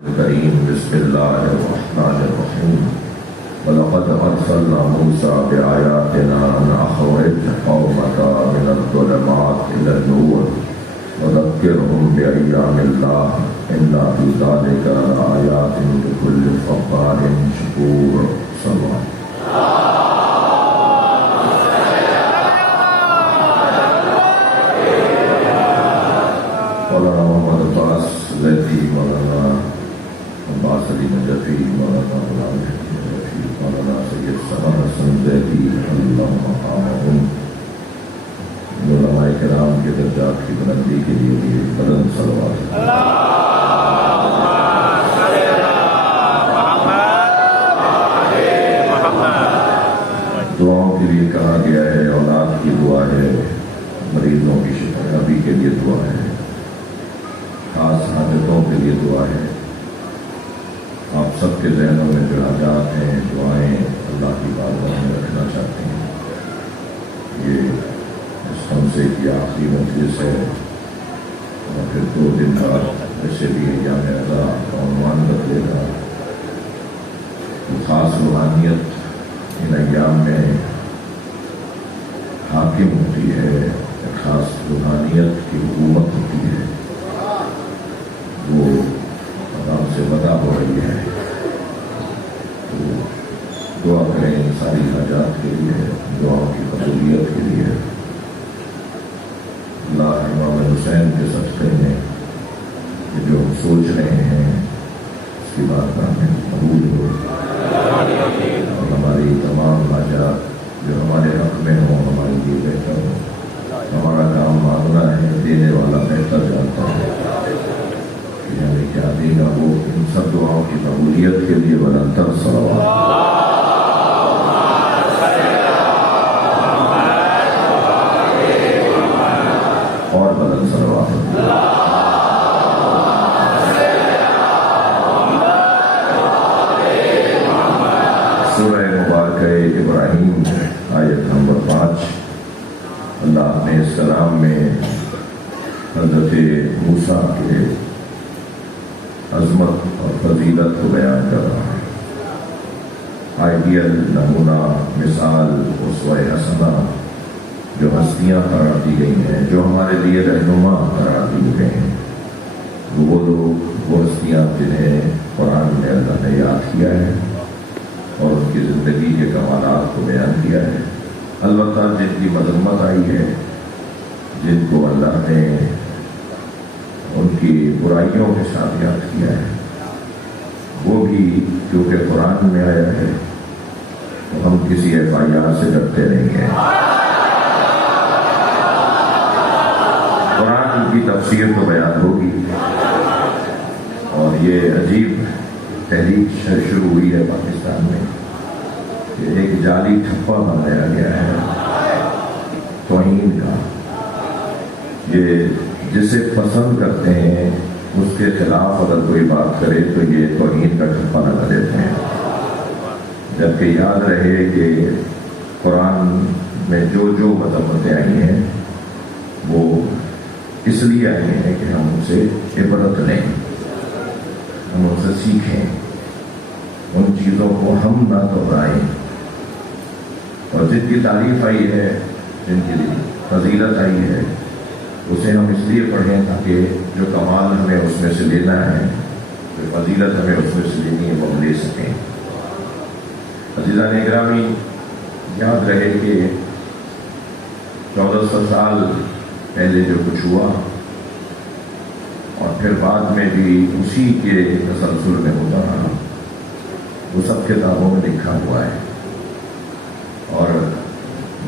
الكريم بسم الله الرحمن الرحيم ولقد أرسلنا موسى بآياتنا أن أخرج قومك من الظلمات إلى النور وذكرهم بأيام الله إن في ذلك لآيات لكل صبار شكور صلى الله عليه وسلم. مولانا محمد عباس لیثی، مولانا عباس علی نجفی، مولانا غلام نجفی، مولانا سید سمر حسن زیدی اللہ مقامہم، علماء کرام کے درجات کی بلندی کے لیے بلند صلوات دعاؤں کے لیے کہا گیا ہے، اولاد کی دعا ہے، مریضوں کی شفا یابی کے لیے دعا ہے، خاص حاجتوں کے لیے دعا ہے۔ آپ سب کے ذہنوں میں جو حاجات ہیں، دعائیں اللہ کی بارگاہ میں رکھنا چاہتے ہیں، یہ اس خمسے کی آخری مجلس ہے اور پھر 2 دن بعد ایسے بھی ایام رضا کا عنوان بدلے گا۔ خاص روحانیت ان ایام میں حاکم ہوتی ہے، خاص روحانیت کی حکومت ہوتی ہے، وہ عوام سے ودا ہو رہی ہے۔ تو دعا کریں ان ساری حاجات کے لیے، دعاؤں کی قبولیت کے لیے۔ اللہ امام حسین کے صدقے میں جو ہم سوچ رہے ہیں اس کی بارگاہ میں قبول ہو، اور ہماری تمام حاجات جو ہمارے حق میں ہوں ہمارے لیے بہتر ہو۔ ہمارا کام مانگنا ہے، دینے والا بہتر جانتا ہے، یعنی کیا دے گا وہ۔ ان سب دعاؤں کی قبولیت کے لیے بلندتر صلوات اور بلند صلوات۔ سورہ مبارکہ ابراہیم آیت نمبر 5، اللہ نے اس کلام میں حضرت موسیٰ کے عظمت اور فضیلت کو بیان کر رہا ہے۔ آئیڈیل، نمونہ، مثال، اسوہ حسنہ جو ہستیاں قرار دی گئی ہیں، جو ہمارے لیے رہنما قرار دی گئے ہیں، وہ لوگ، وہ ہستیاں جنہیں قرآن میں اللہ نے یاد کیا ہے اور ان کی زندگی کے کمالات کو بیان کیا ہے۔ البتہ جن کی مذمت آئی ہے، جن کو اللہ نے ان کی برائیوں کے ساتھ یاد کیا ہے، وہ بھی کیونکہ قرآن میں آیا ہے تو ہم کسی FIR سے ڈرتے نہیں ہیں۔ قرآن کی تفسیر تو بیان ہوگی، اور یہ عجیب تحریک شروع ہوئی ہے پاکستان میں کہ ایک جعلی ٹھپا بنایا گیا ہے توہین کا۔ یہ جسے پسند کرتے ہیں اس کے خلاف اگر کوئی بات کرے تو یہ توہین کا ٹھپا لگا دیتے ہیں، جبکہ یاد رہے کہ قرآن میں جو مذمتیں آئی ہیں وہ اس لیے آئی ہیں کہ ہم ان سے عبرت لیں، ہم ان سے سیکھیں، ان چیزوں کو ہم نہ دہرائیں، اور جن کی تعریف آئی ہے، جن کی فضیلت آئی ہے، اسے ہم اس لیے پڑھیں تاکہ جو کمال ہمیں اس میں سے لینا ہے، جو فضیلت ہمیں اس میں سے لینی ہے، وہ ہم لے سکیں۔ عزیزان اکرامی، یاد رہے کہ 1400 سال پہلے جو کچھ ہوا اور پھر بعد میں بھی اسی کے تسلسل میں ہوتا رہا، وہ سب کتابوں میں لکھا ہوا ہے، اور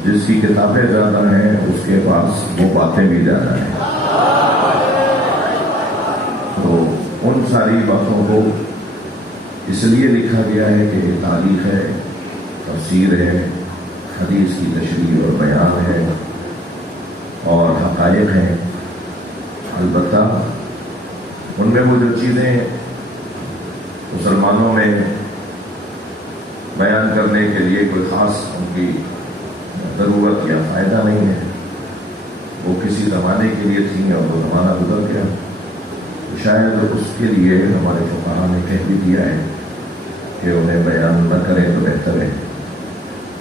جس کی کتابیں زیادہ ہیں اس کے پاس وہ باتیں بھی زیادہ ہیں۔ تو ان ساری باتوں کو اس لیے لکھا گیا ہے کہ تاریخ ہے، تفسیر ہے، حدیث کی تشریح اور بیان ہے، اور حقائق ہیں۔ البتہ ان میں وہ جو چیزیں مسلمانوں میں بیان کرنے کے لیے کوئی خاص ان کی ضرورت یا فائدہ نہیں ہے، وہ کسی زمانے کے لیے تھیں اور وہ زمانہ گزر گیا۔ شاید اس کے لیے ہمارے فقہاء نے کہہ بھی دیا ہے کہ انہیں بیان نہ کریں تو بہتر ہے،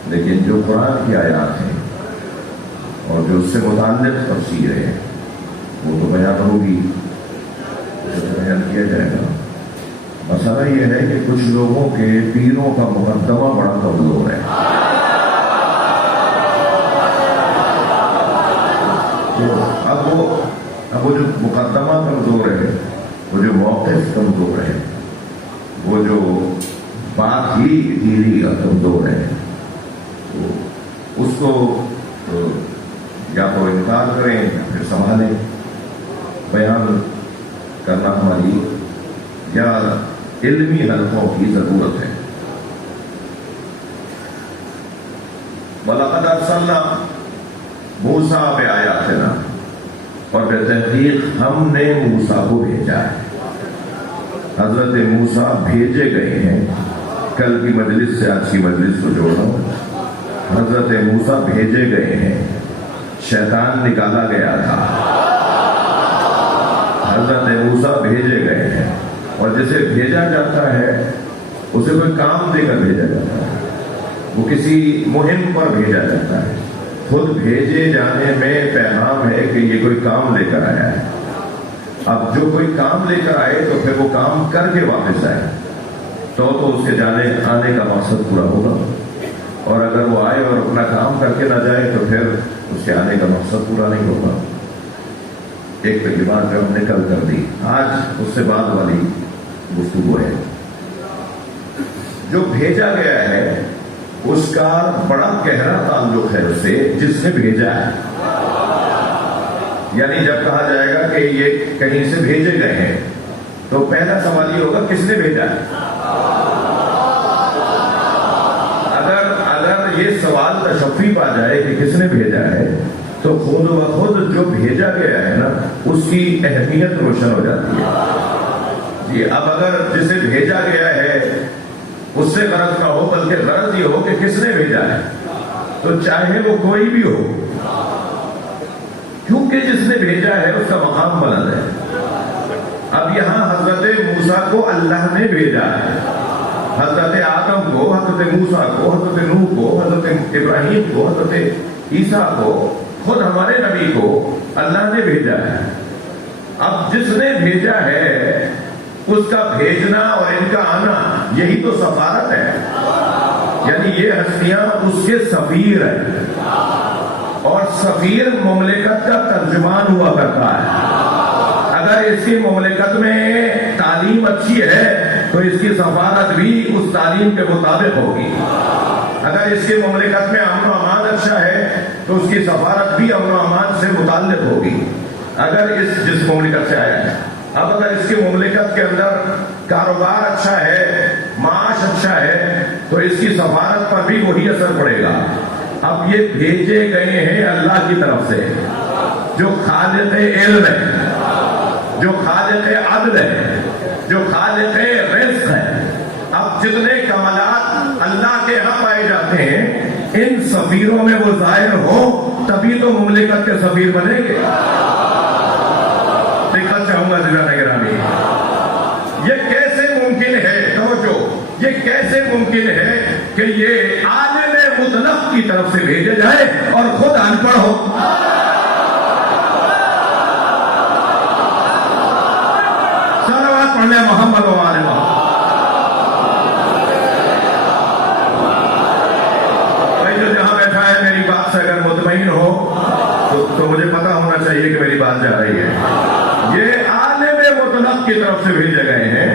لیکن جو قرآن کی آیات ہیں اور جو اس سے متعلق تفسیر ہے وہ تو بیان ہوگی، اسے تو بیان کیا جائے گا۔ مسئلہ یہ ہے کہ کچھ لوگوں کے پیروں کا مقدمہ بڑا کمزور ہے، اب وہ جو مقدمہ کمزور ہے، وہ جو موقف کمزور ہے، وہ جو بات ہی دھیری کمزور ہے، تو اس کو یا تو انکار کریں یا پھر سنبھالیں۔ بیان کرنا ہماری یا علمی حلقوں کی ضرورت ہے۔ وَلَقَدْ أَرْسَلْنَا موسیٰ بِآیاتِنَا، اور بے تحقیق ہم نے موسیٰ کو بھیجا ہے۔ حضرت موسیٰ بھیجے گئے ہیں، کل کی مجلس سے آج کی مجلس کو جوڑا ہوں۔ حضرت موسیٰ بھیجے گئے ہیں، شیطان نکالا گیا تھا، حضرت موسیٰ بھیجے گئے ہیں، اور جسے بھیجا جاتا ہے اسے کوئی کام دے کر بھیجا جاتا ہے، وہ کسی مہم پر بھیجا جاتا ہے۔ خود بھیجے جانے میں پیغام ہے کہ یہ کوئی کام لے کر آیا ہے۔ اب جو کوئی کام لے کر آئے تو پھر وہ کام کر کے واپس آئے تو اس کے آنے کا مقصد پورا ہوگا، اور اگر وہ آئے اور اپنا کام کر کے نہ جائے تو پھر اس کے آنے کا مقصد پورا نہیں ہوگا۔ ایک پہلی بات جو ہم نے کل کر دی، آج اس سے بعد والی گفتگو ہے۔ جو بھیجا گیا ہے اس کا بڑا گہرا تعلق ہے اس سے جس نے بھیجا ہے، یعنی جب کہا جائے گا کہ یہ کہیں سے بھیجے گئے ہیں تو پہلا سوال یہ ہوگا کس نے بھیجا ہے۔ اگر یہ سوال تشفی پا جائے کہ کس نے بھیجا ہے تو خود بخود جو بھیجا گیا ہے نا اس کی اہمیت روشن ہو جاتی ہے۔ جی اب اگر جسے بھیجا گیا ہے اس سے غرض نہ ہو بلکہ غرض یہ ہو کہ کس نے بھیجا ہے تو چاہے وہ کوئی بھی ہو، کیونکہ جس نے بھیجا ہے اس کا مقام بلند ہے۔ اب یہاں حضرت موسیٰ کو اللہ نے بھیجا ہے، حضرت آدم کو، حضرت موسیٰ کو، حضرت نوح کو، حضرت ابراہیم کو، حضرت عیسیٰ کو، خود ہمارے نبی کو اللہ نے بھیجا ہے۔ اب جس نے بھیجا ہے اس کا بھیجنا اور ان کا آنا یہی تو سفارت ہے، یعنی یہ ہستیاں اس کے سفیر ہیں، اور سفیر مملکت کا ترجمان ہوا کرتا ہے۔ اگر اس کی مملکت میں تعلیم اچھی ہے تو اس کی سفارت بھی اس تعلیم کے مطابق ہوگی، اگر اس کی مملکت میں امن و امان اچھا ہے تو اس کی سفارت بھی امن و امان سے متعلق ہوگی، اگر جس مملکت سے آیا ہے۔ اب اگر اس کی مملکت کے اندر کاروبار اچھا ہے، معاش اچھا ہے تو اس کی سفارت پر بھی وہی اثر پڑے گا۔ اب یہ بھیجے گئے ہیں اللہ کی طرف سے جو خالق علم ہے، جو خالق عدل ہے، جو خالق رزق ہے۔ اب جتنے کمالات اللہ کے ہاں پائے جاتے ہیں ان سفیروں میں وہ ظاہر ہوں تبھی تو مملکت کے سفیر بنیں گے۔ دقت چاہوں گا جناب گرامی، یہ کیسے ممکن ہے، توجہ، یہ کیسے ممکن ہے کہ یہ عالم مطلق کی طرف سے بھیجا جائے اور خود ان پڑھ ہو؟ صلوات پڑھ لیں محمد و آل محمد۔ بھائی جو جہاں بیٹھا ہے میری بات سے اگر مطمئن ہو تو مجھے پتا ہونا چاہیے کہ میری بات جا رہی ہے۔ یہ عالم مطلق کی طرف سے بھیجے گئے ہیں،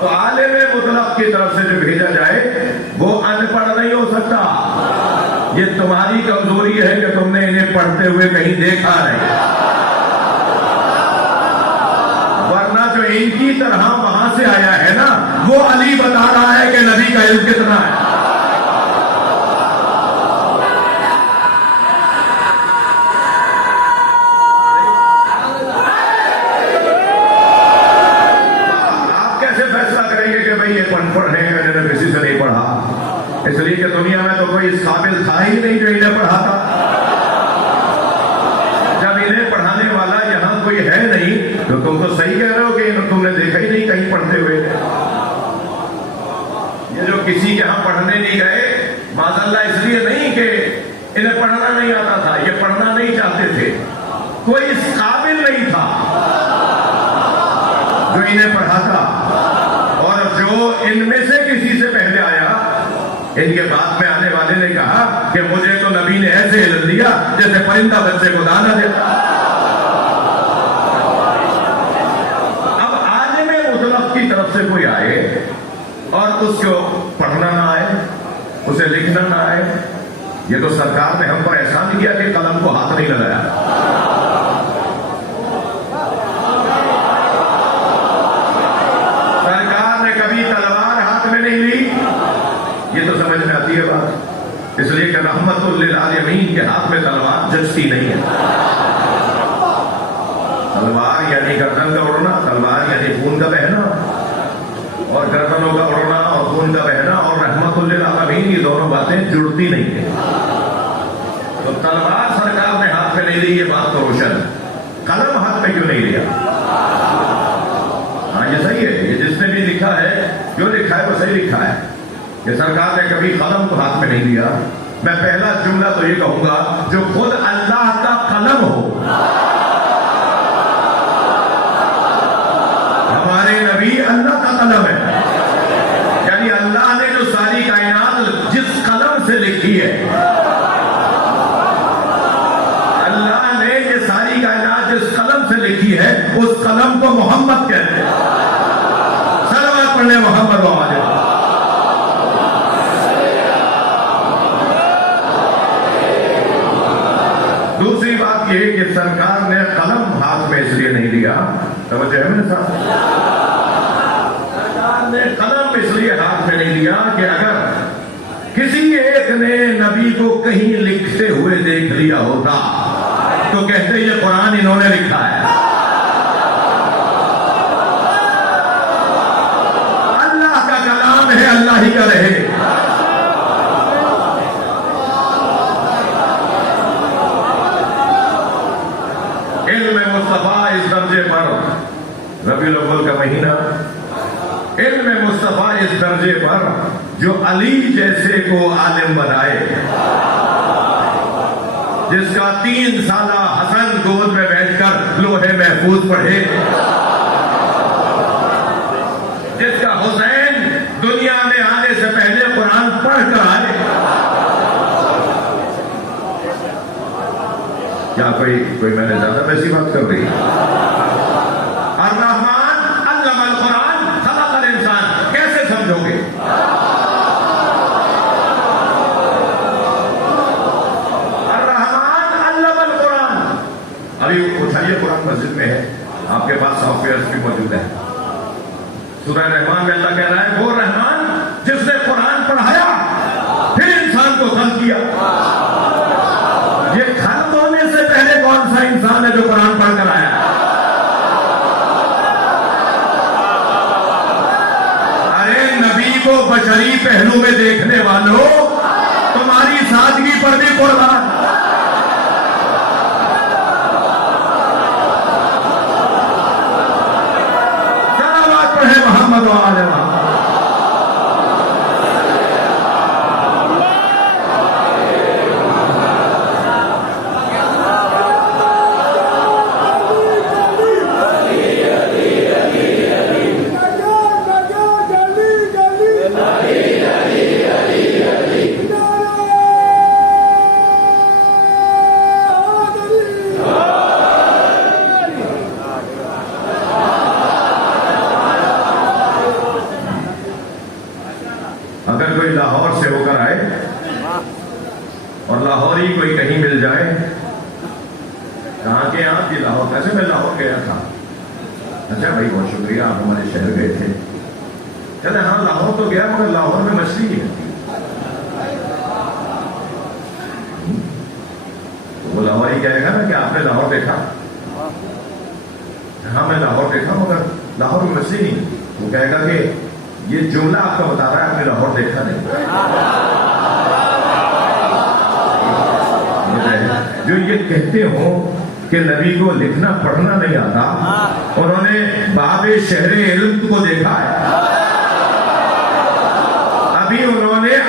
تو عالم مطلق کی طرف سے جو بھیجا جائے وہ ان پڑھ نہیں ہو سکتا۔ یہ تمہاری کمزوری ہے کہ تم نے انہیں پڑھتے ہوئے کہیں دیکھا نہیں، ورنہ جو ان کی طرح وہاں سے آیا ہے نا وہ علی بتا رہا ہے کہ نبی کا علم کتنا ہے۔ اس لیے کہ دنیا میں تو کوئی اس قابل تھا ہی نہیں جو انہیں پڑھاتا۔ جب انہیں پڑھانے والا یہاں کوئی ہے نہیں تو تم تو صحیح کہہ رہے ہو کہ کسی کے ہاں پڑھنے نہیں گئے معاذاللہ اس لیے نہیں کہ انہیں پڑھنا نہیں آتا تھا، یہ پڑھنا نہیں چاہتے تھے، کوئی اس قابل نہیں تھا جو انہیں پڑھاتا، اور جو ان میں سے کسی سے پہلے آیا ان کے بعد میں آنے والے نے کہا کہ مجھے تو نبی نے ایسے علم دیا جیسے پرندہ بچے کو دانا دیتا۔ اب عالم مطلق کی طرف سے کوئی آئے اور اس کو پڑھنا نہ آئے، اسے لکھنا نہ آئے، یہ تو سرکار نے ہم پر احسان کیا کہ قلم کو ہاتھ نہیں لگایا۔ سرکار نے کبھی تلوار ہاتھ میں نہیں لی، یہ تو سمجھ میں آتی ہے بات، اس لیے کہ رحمت للعالمین کے ہاتھ میں تلوار جچتی نہیں ہے۔ تلوار یعنی گردن کا اڑنا، تلوار یعنی خون کا بہنا، اور گردنوں کا اڑنا اور خون کا بہنا اور رحمت للعالمین، یہ دونوں باتیں جڑتی نہیں ہیں۔ تو تلوار سرکار نے ہاتھ میں نہیں لی، یہ بات تو روشن، قلم ہاتھ میں کیوں نہیں لیا؟ ہاں یہ صحیح ہے، یہ جس نے بھی لکھا ہے، جو لکھا ہے وہ صحیح لکھا ہے کہ سرکار نے کبھی قلم کو ہاتھ میں نہیں لیا۔ میں پہلا جملہ تو یہ کہوں گا جو خود اللہ کا قلم ہو، ہمارے نبی اللہ کا قلم ہے، یعنی اللہ نے جو ساری کائنات جس قلم سے لکھی ہے، اللہ نے یہ ساری کائنات جس قلم سے لکھی ہے اس قلم کو محمد کہتے ہیں۔ صلوات پڑھنے محمد و آلہ۔ دوسری بات یہ کہ سرکار نے قلم ہاتھ میں اس لیے نہیں لیا، توجہ ہے میرے ساتھ، سرکار نے قلم اس لیے ہاتھ میں نہیں لیا کہ اگر کسی ایک نے نبی کو کہیں لکھتے ہوئے دیکھ لیا ہوتا تو کہتے یہ قرآن انہوں نے لکھا ہے۔ اللہ کا کلام ہے، اللہ ہی کا رہے۔ علم مصطفیٰ اس درجے پر، ربیع الاول کا مہینہ، علم مصطفیٰ اس درجے پر جو علی جیسے کو عالم بنائے، جس کا 3 سالہ حسن گود میں بیٹھ کر لوح محفوظ پڑھے، جس کا حسین دنیا میں آنے سے پہلے قرآن پڑھ کر آئے۔ کیا کوئی میں نے زیادہ ویسی بات کر رہی؟ الرحمن علم القرآن خلق الانسان، کیسے سمجھو گے؟ الرحمن علم القرآن۔ ابھی اٹھائیے قرآن مسجد میں ہے، آپ کے پاس سافٹ ویئر بھی موجود ہے۔ سورہ رحمان میں اللہ کہہ رہا ہے وہ رحمان جس نے قرآن پڑھایا پھر انسان کو خلق کیا۔ یہ خلق ہونے سے پہلے کون سا انسان ہے جو قرآن پڑھ کر آیا؟ ارے نبی کو بشری پہلو میں دیکھنے والوں، تمہاری سادگی پر بھی قربان۔ صلوات پڑھے محمد و آل محمد۔ اگر کوئی لاہور سے ہو کر آئے اور لاہوری کوئی کہیں مل جائے، کہاں کے آپ کی لاہور؟ کیسے میں لاہور گیا تھا۔ اچھا بھائی بہت شکریہ، آپ ہمارے شہر گئے تھے۔ کہتے ہاں لاہور تو گیا مگر لاہور میں مچھلی نہیں ہوتی۔ وہ لاہوری کہے گا نا کہ آپ نے لاہور دیکھا؟ ہاں میں لاہور دیکھا مگر لاہور میں مچھلی نہیں ہوتی۔ وہ کہے گا کہ یہ جملہ آپ کا بتا رہا ہے آپ نے لاہور دیکھا نہیں۔ جو یہ کہتے ہوں کہ نبی کو لکھنا پڑھنا نہیں آتا، انہوں نے باب شہر علم کو دیکھا ہے؟ ابھی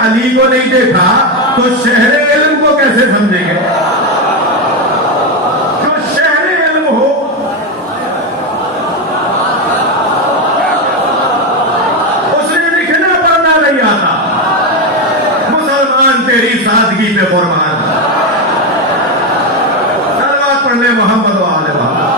علی کو نہیں دیکھا تو شہر علم کو کیسے سمجھیں گے؟ جو شہر علم ہو اسے لکھنا پڑھنا نہیں آتا، مسلمان تیری سادگی پہ قربان، صلوات پڑھنے محمد و آل محمد۔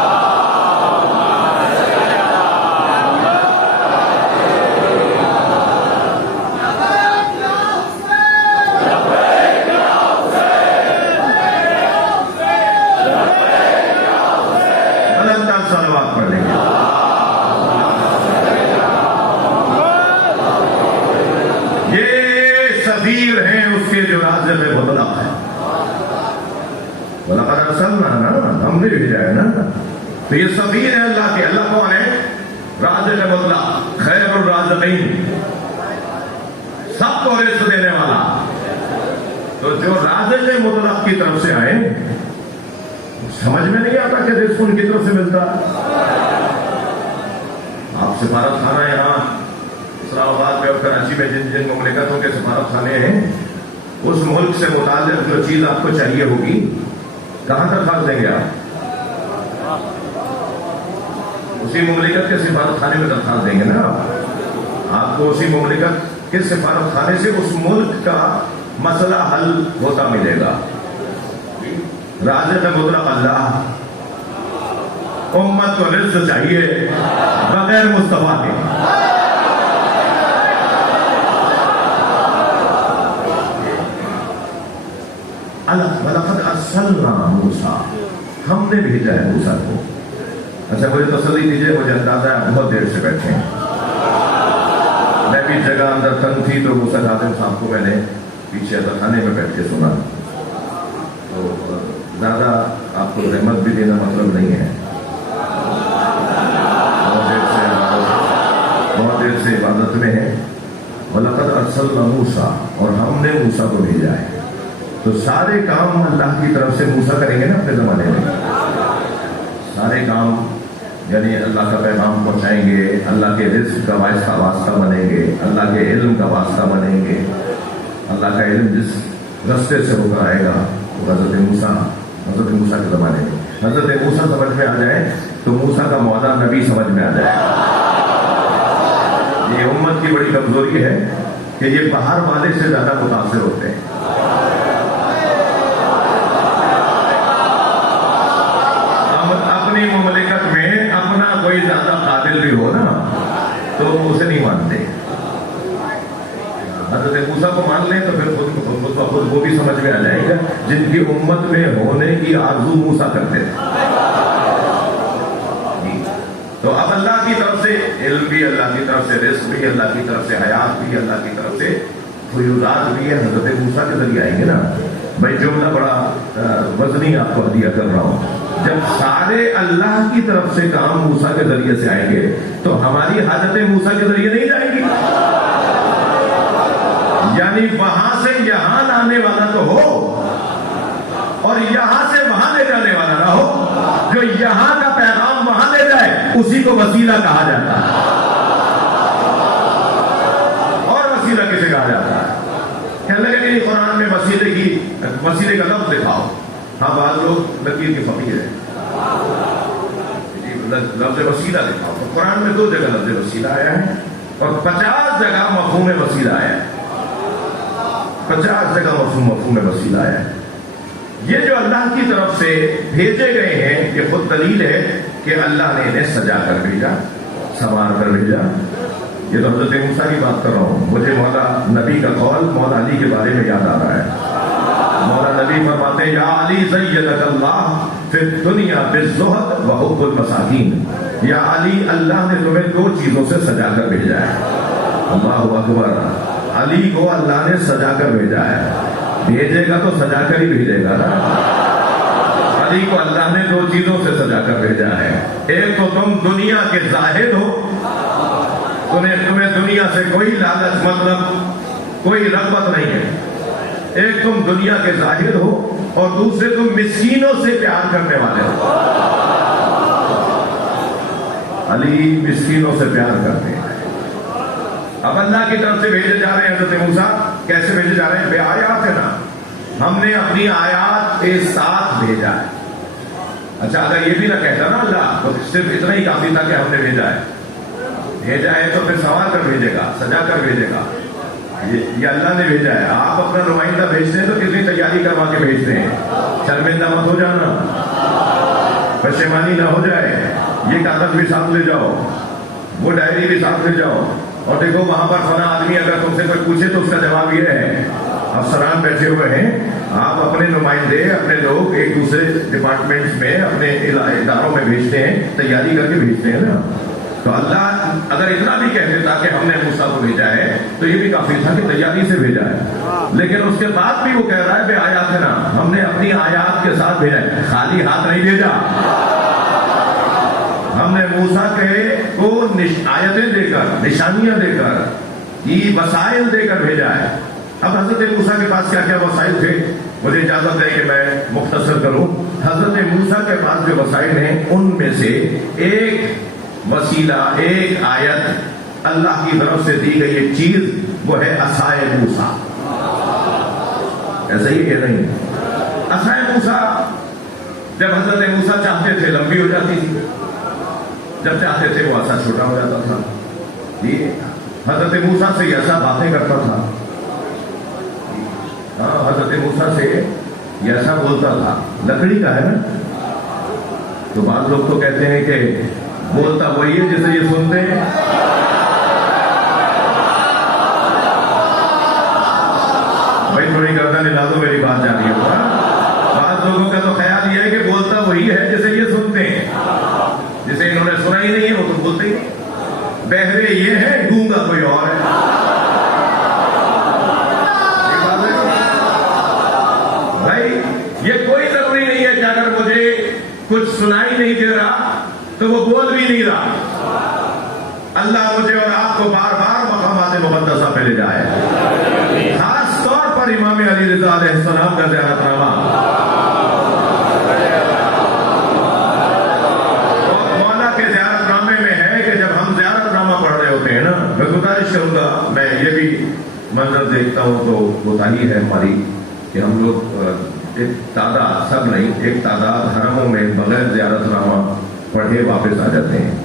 صلوات پڑھ لیں گے۔ یہ سفیر ہیں اس کے جو رازق مطلق ہے، وَلَقَدْ أَرْسَلْنَا، ہم نے بھیجا ہے نا، تو یہ سفیر ہے اللہ کے۔ اللہ کون ہے؟ رازق مطلق، خیر الرازقین، سب کو رزق دینے والا۔ تو جو رازق مطلق کی طرف سے آئے، سمجھ میں نہیں آتا کہ رزق ان کی طرف سے ملتا۔ آپ سفارت خانہ یہاں اسلام آباد میں اور کراچی میں جن جن مملکتوں کے سفارت خانے ہیں، اس ملک سے متعلق جو چیز آپ کو چاہیے ہوگی کہاں درخواست دیں گے؟ آپ اسی مملکت کے سفارت خانے میں درخواست دیں گے نا۔ آپ کو اسی مملکت کے سفارت خانے سے اس ملک کا مسئلہ حل ہوتا ملے گا۔ رازق مطلق اللہ، امت کو رزق چاہیے بغیر مصطفیٰ کے۔ وَلَقَدْ أَرْسَلْنَا مُوسَىٰ، ہم نے بھیجا ہے موسیٰ کو۔ اچھا مجھے تسلی دیجیے، مجھے اندازہ ہے بہت دیر سے بیٹھے ہیں، میں بھی جگہ اندر تنگ تھی تو موسیٰ خاتم صاحب کو میں نے پیچھے خانے میں بیٹھ کے سنا، تو زیادہ آپ کو رحمت بھی دینا مطلب نہیں ہے، بہت دیر سے عبادت میں ہے۔ وَلَقَدْ أَرْسَلْنَا مُوسَىٰ، اور ہم نے موسیٰ کو بھیجا ہے۔ تو سارے کام اللہ کی طرف سے موسیٰ کریں گے نا اپنے زمانے میں، سارے کام یعنی اللہ کا پیغام پہنچائیں گے، اللہ کے رزق کا واسطہ بنیں گے، اللہ کے علم کا واسطہ بنیں گے۔ اللہ کا علم جس رستے سے ہو کر آئے گا وہ حضرت موسیٰ کے زمانے میں حضرت موسیٰ سمجھ میں آ جائے تو موسیٰ کا موعدہ نبی سمجھ میں آ جائے۔ یہ امت کی بڑی کمزوری ہے کہ یہ باہر والے سے زیادہ متاثر ہوتے ہیں۔ اپنی مملکت میں اپنا کوئی زیادہ قابل بھی ہو نا تو اسے نہیں مانتے، حضرت موسیٰ کو مان لیں تو پھر خود وہ بھی سمجھ میں آ جائے گا جن کی امت میں ہونے کی آرزو موسیٰ کرتے تھے۔ تو اب اللہ کی طرف سے علم بھی، اللہ کی طرف سے رزق بھی، اللہ کی طرف سے حیات بھی، اللہ کی طرف سے فیوضات بھی ہے، حضرت موسیٰ کے ذریعے آئیں گے نا۔ بھائی جملہ بڑا وزنی آپ کو ہدیہ کر رہا ہوں، جب سارے اللہ کی طرف سے کام موسیٰ کے ذریعے سے آئیں گے تو ہماری حاجت موسیٰ کے ذریعے نہیں جائے گی، یعنی وہاں سے یہاں لانے والا تو ہو اور یہاں سے وہاں لے جانے والا نہ ہو، جو یہاں کا پیغام وہاں لے جائے اسی کو وسیلہ کہا جاتا ہے۔ اور وسیلہ کسے کہا جاتا ہے؟ کہنے لگے کہ قرآن میں وسیلے کا لفظ دکھاؤ۔ ہاں بعض لوگ لکیر کے فقیر ہیں، لفظ وسیلہ دکھاؤ، تو قرآن میں 2 جگہ لفظ وسیلہ آیا ہے اور 50 جگہ مفہوم وسیلہ آیا ہے، 50 جگہ مفہوم وسیلہ آیا ہے۔ یہ جو اللہ کی طرف سے بھیجے گئے ہیں یہ خود دلیل ہے کہ اللہ نے انہیں سجا کر بھیجا، سنوار کر بھیجا۔ یہ تو حضرت موسیٰ کی بات کر رہا ہوں، مجھے مولا نبی کا قول مولا علی کے بارے میں یاد آ رہا ہے۔ مولا نبی فرماتے ہیں یا علی زیدک اللہ فی الدنیا بالزہد وحب المساکین، یا علی اللہ نے تمہیں 2 چیزوں سے سجا کر بھیجا ہے۔ اللہ اکبر، علی کو اللہ نے سجا کر بھیجا ہے، بھیجے گا تو سجا کر ہی بھیجے گا نا۔ علی کو اللہ نے 2 چیزوں سے سجا کر بھیجا ہے، ایک تو تم دنیا کے زاہد ہو، تمہیں دنیا سے کوئی لالچ مطلب کوئی رغبت نہیں ہے، ایک تم دنیا کے زاہد ہو اور دوسرے تم مسکینوں سے پیار کرنے والے ہو۔ علی مسکینوں سے پیار کرتے ہیں۔ اب اللہ کی طرف سے بھیجے جا رہے ہیں حضرت موسیٰ، کیسے بھیجے جا رہے ہیں؟ بے آیات ہے نا، ہم نے اپنی آیات کے ساتھ بھیجا ہے۔ اچھا اگر یہ بھی نہ کہتا نا اللہ، تو صرف اتنا ہی کافی تھا کہ ہم نے بھیجا ہے۔ بھیجا ہے تو پھر سنوار کر بھیجے گا، سجا کر بھیجے گا، یہ اللہ نے بھیجا ہے۔ آپ اپنا نمائندہ بھیجتے ہیں تو کتنی تیاری کروا کے بھیجتے ہیں، شرمندہ مت ہو جانا، پشیمانی نہ ہو جائے، یہ کاغذ بھی ساتھ لے جاؤ، وہ ڈائری بھی ساتھ لے جاؤ، اور دیکھو وہاں پر فلاں آدمی اگر تم سے کوئی پوچھے تو اس کا جواب یہ ہے۔ افسران بیٹھے ہوئے ہیں، آپ اپنے نمائندے، اپنے لوگ ایک دوسرے ڈپارٹمنٹس میں، اپنے اداروں میں بھیجتے ہیں، تیاری کر کے بھیجتے ہیں نا۔ تو اللہ اگر اتنا بھی کہہ دیتا کہ ہم نے موسیٰ کو بھیجا ہے تو یہ بھی کافی تھا کہ تیاری سے بھیجا ہے، لیکن اس کے بعد بھی وہ کہہ رہا ہے بے آیات ہے نا، ہم نے اپنی آیات کے ساتھ بھیجا ہے، خالی ہاتھ نہیں بھیجا۔ ہم نے موسیٰ کو آیتیں دے کر، نشانیاں دے کر، یہ وسائل دے کر بھیجا ہے۔ اب حضرت موسیٰ کے پاس کیا کیا وسائل تھے؟ مجھے اجازت ہے کہ میں مختصر کروں۔ حضرت موسیٰ کے پاس جو وسائل ہیں ان میں سے ایک وسیلہ، ایک آیت، اللہ کی طرف سے دی گئی ایک چیز، وہ ہے عصائے موسیٰ۔ ایسا ہی کہ نہیں؟ عصائے موسیٰ جب حضرت موسیٰ چاہتے تھے لمبی ہو جاتی تھی، جب چاہتے تھے وہ عصا چھوٹا ہو جاتا تھا۔ یہ حضرت موسیٰ سے ایسا باتیں کرتا تھا، ہاں حضرت موسیٰ سے ایسا بولتا تھا، لکڑی کا ہے نا، تو بعض لوگ تو کہتے ہیں کہ بولتا وہی ہے جسے یہ سنتے ہیں۔ بھائی تھوڑی گردن ہلا دو، میری بات جا رہی ہے۔ بعض لوگوں کا تو خیال یہ ہے کہ بولتا وہی ہے جسے یہ سنتے ہیں، جسے انہوں نے سنا ہی نہیں ہے وہ تو بولتے ہی۔ بہرے یہ ہے، گونگا کوئی اور ہے۔ بھائی یہ کوئی ضروری نہیں ہے کہ اگر مجھے کچھ سنائی نہیں دے رہا تو وہ بول بھی نہیں رہا۔ اللہ مجھے اور آپ کو بار بار مقامات مقدسہ پہ لے جائے، خاص طور پر امام علی رضا علیہ السلام کا زیارت نامہ۔ مولا کے زیارت نامے میں ہے کہ جب ہم زیارت نامہ پڑھ رہے ہوتے ہیں نا، میں گزارش کروں گا، میں یہ بھی منظر دیکھتا ہوں تو کوتاہی ہے ہماری کہ ہم لوگ ایک تعداد، سب نہیں، ایک تعداد حرموں میں بغیر زیارت نامہ پڑھے واپس آ جاتے ہیں۔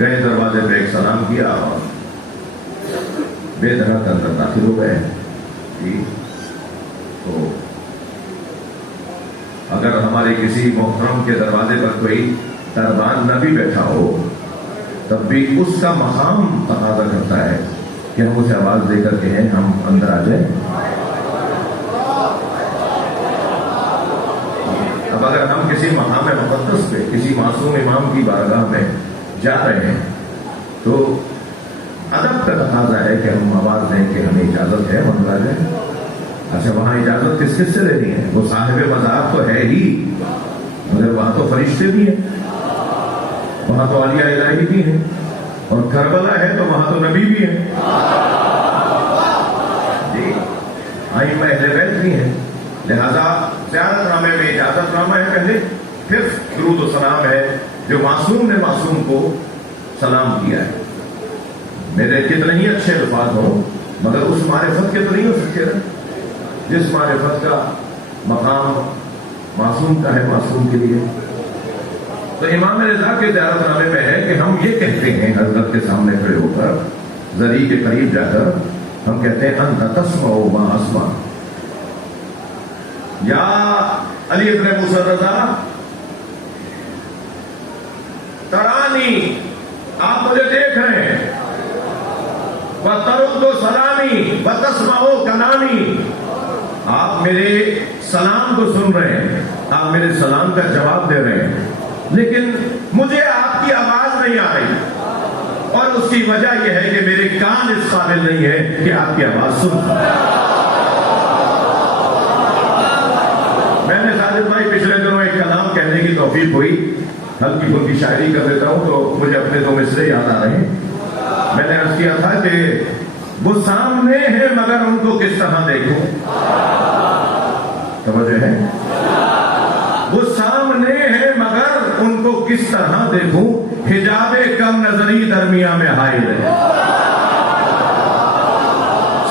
گئے دروازے پہ ایک سلام کیا اور بے دھڑک اندر داخل ہو گئے۔ جی تو اگر ہمارے کسی محترم کے دروازے پر کوئی دربان نہ بھی بیٹھا ہو تب بھی اس کا مقام تقاضا کرتا ہے کہ ہم اسے آواز دے کر کہیں ہم اندر آ جائیں۔ اب اگر ہم کسی مقام مقدس پہ کسی معصوم امام کی بارگاہ میں جا رہے ہیں تو ادب کا تقاضا ہے کہ ہم آواز دیں کہ ہمیں اجازت ہے، ہم اندر آ جائیں۔ اچھا وہاں اجازت کس کس سے لینی ہے؟ وہ صاحب مزار تو ہے ہی، مگر وہاں تو فرشتے بھی ہیں، وہاں تو اولیاء الہی بھی ہیں، اور کربلا ہے تو وہاں تو نبی بھی ہیں، جی ائمہ اہل بیت بھی ہیں۔ لہذا زیارت نامے میں اجازت نامہ ہے پہلے، پھر درود و سلام ہے جو معصوم نے معصوم کو سلام کیا ہے۔ میرے کتنے ہی اچھے الفاظ ہوں مگر اس معرفت کے تو نہیں ہو سکتے نا، جس معرفت کا مقام معصوم کا ہے معصوم کے لیے۔ تو امام رضا کے زیارت نامے میں ہے کہ ہم یہ کہتے ہیں حضرت کے سامنے کھڑے ہو کر، ذری کے قریب جا کر ہم کہتے ہیں انت تسمع ما اسمع، یا علی ابن موسیٰ رضا ترانی، آپ مجھے دیکھ رہے ہیں، وَتَرُدُّ سَلَامِي وَتَسْمَعُ كَلَامِي، آپ میرے سلام کو سن رہے ہیں، آپ میرے سلام کا جواب دے رہے ہیں، لیکن مجھے آپ کی آواز نہیں آ رہی، اور اس کی وجہ یہ ہے کہ میرے کان اس قابل نہیں ہے کہ آپ کی آواز سن سکیں۔ میں نے ساجد بھائی پچھلے دنوں ایک کلام کہنے کی توفیق ہوئی، ہلکی پھلکی شاعری کر دیتا ہوں تو مجھے اپنے دو مصرے یاد آ رہے ہیں۔ میں نے عرض کیا تھا کہ وہ سامنے ہیں مگر ان کو کس طرح دیکھوں، توجہ ہے، وہ سامنے ہیں مگر ان کو کس طرح دیکھوں، حجاب کم نظری درمیان میں حائل ہے۔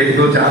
1 2 4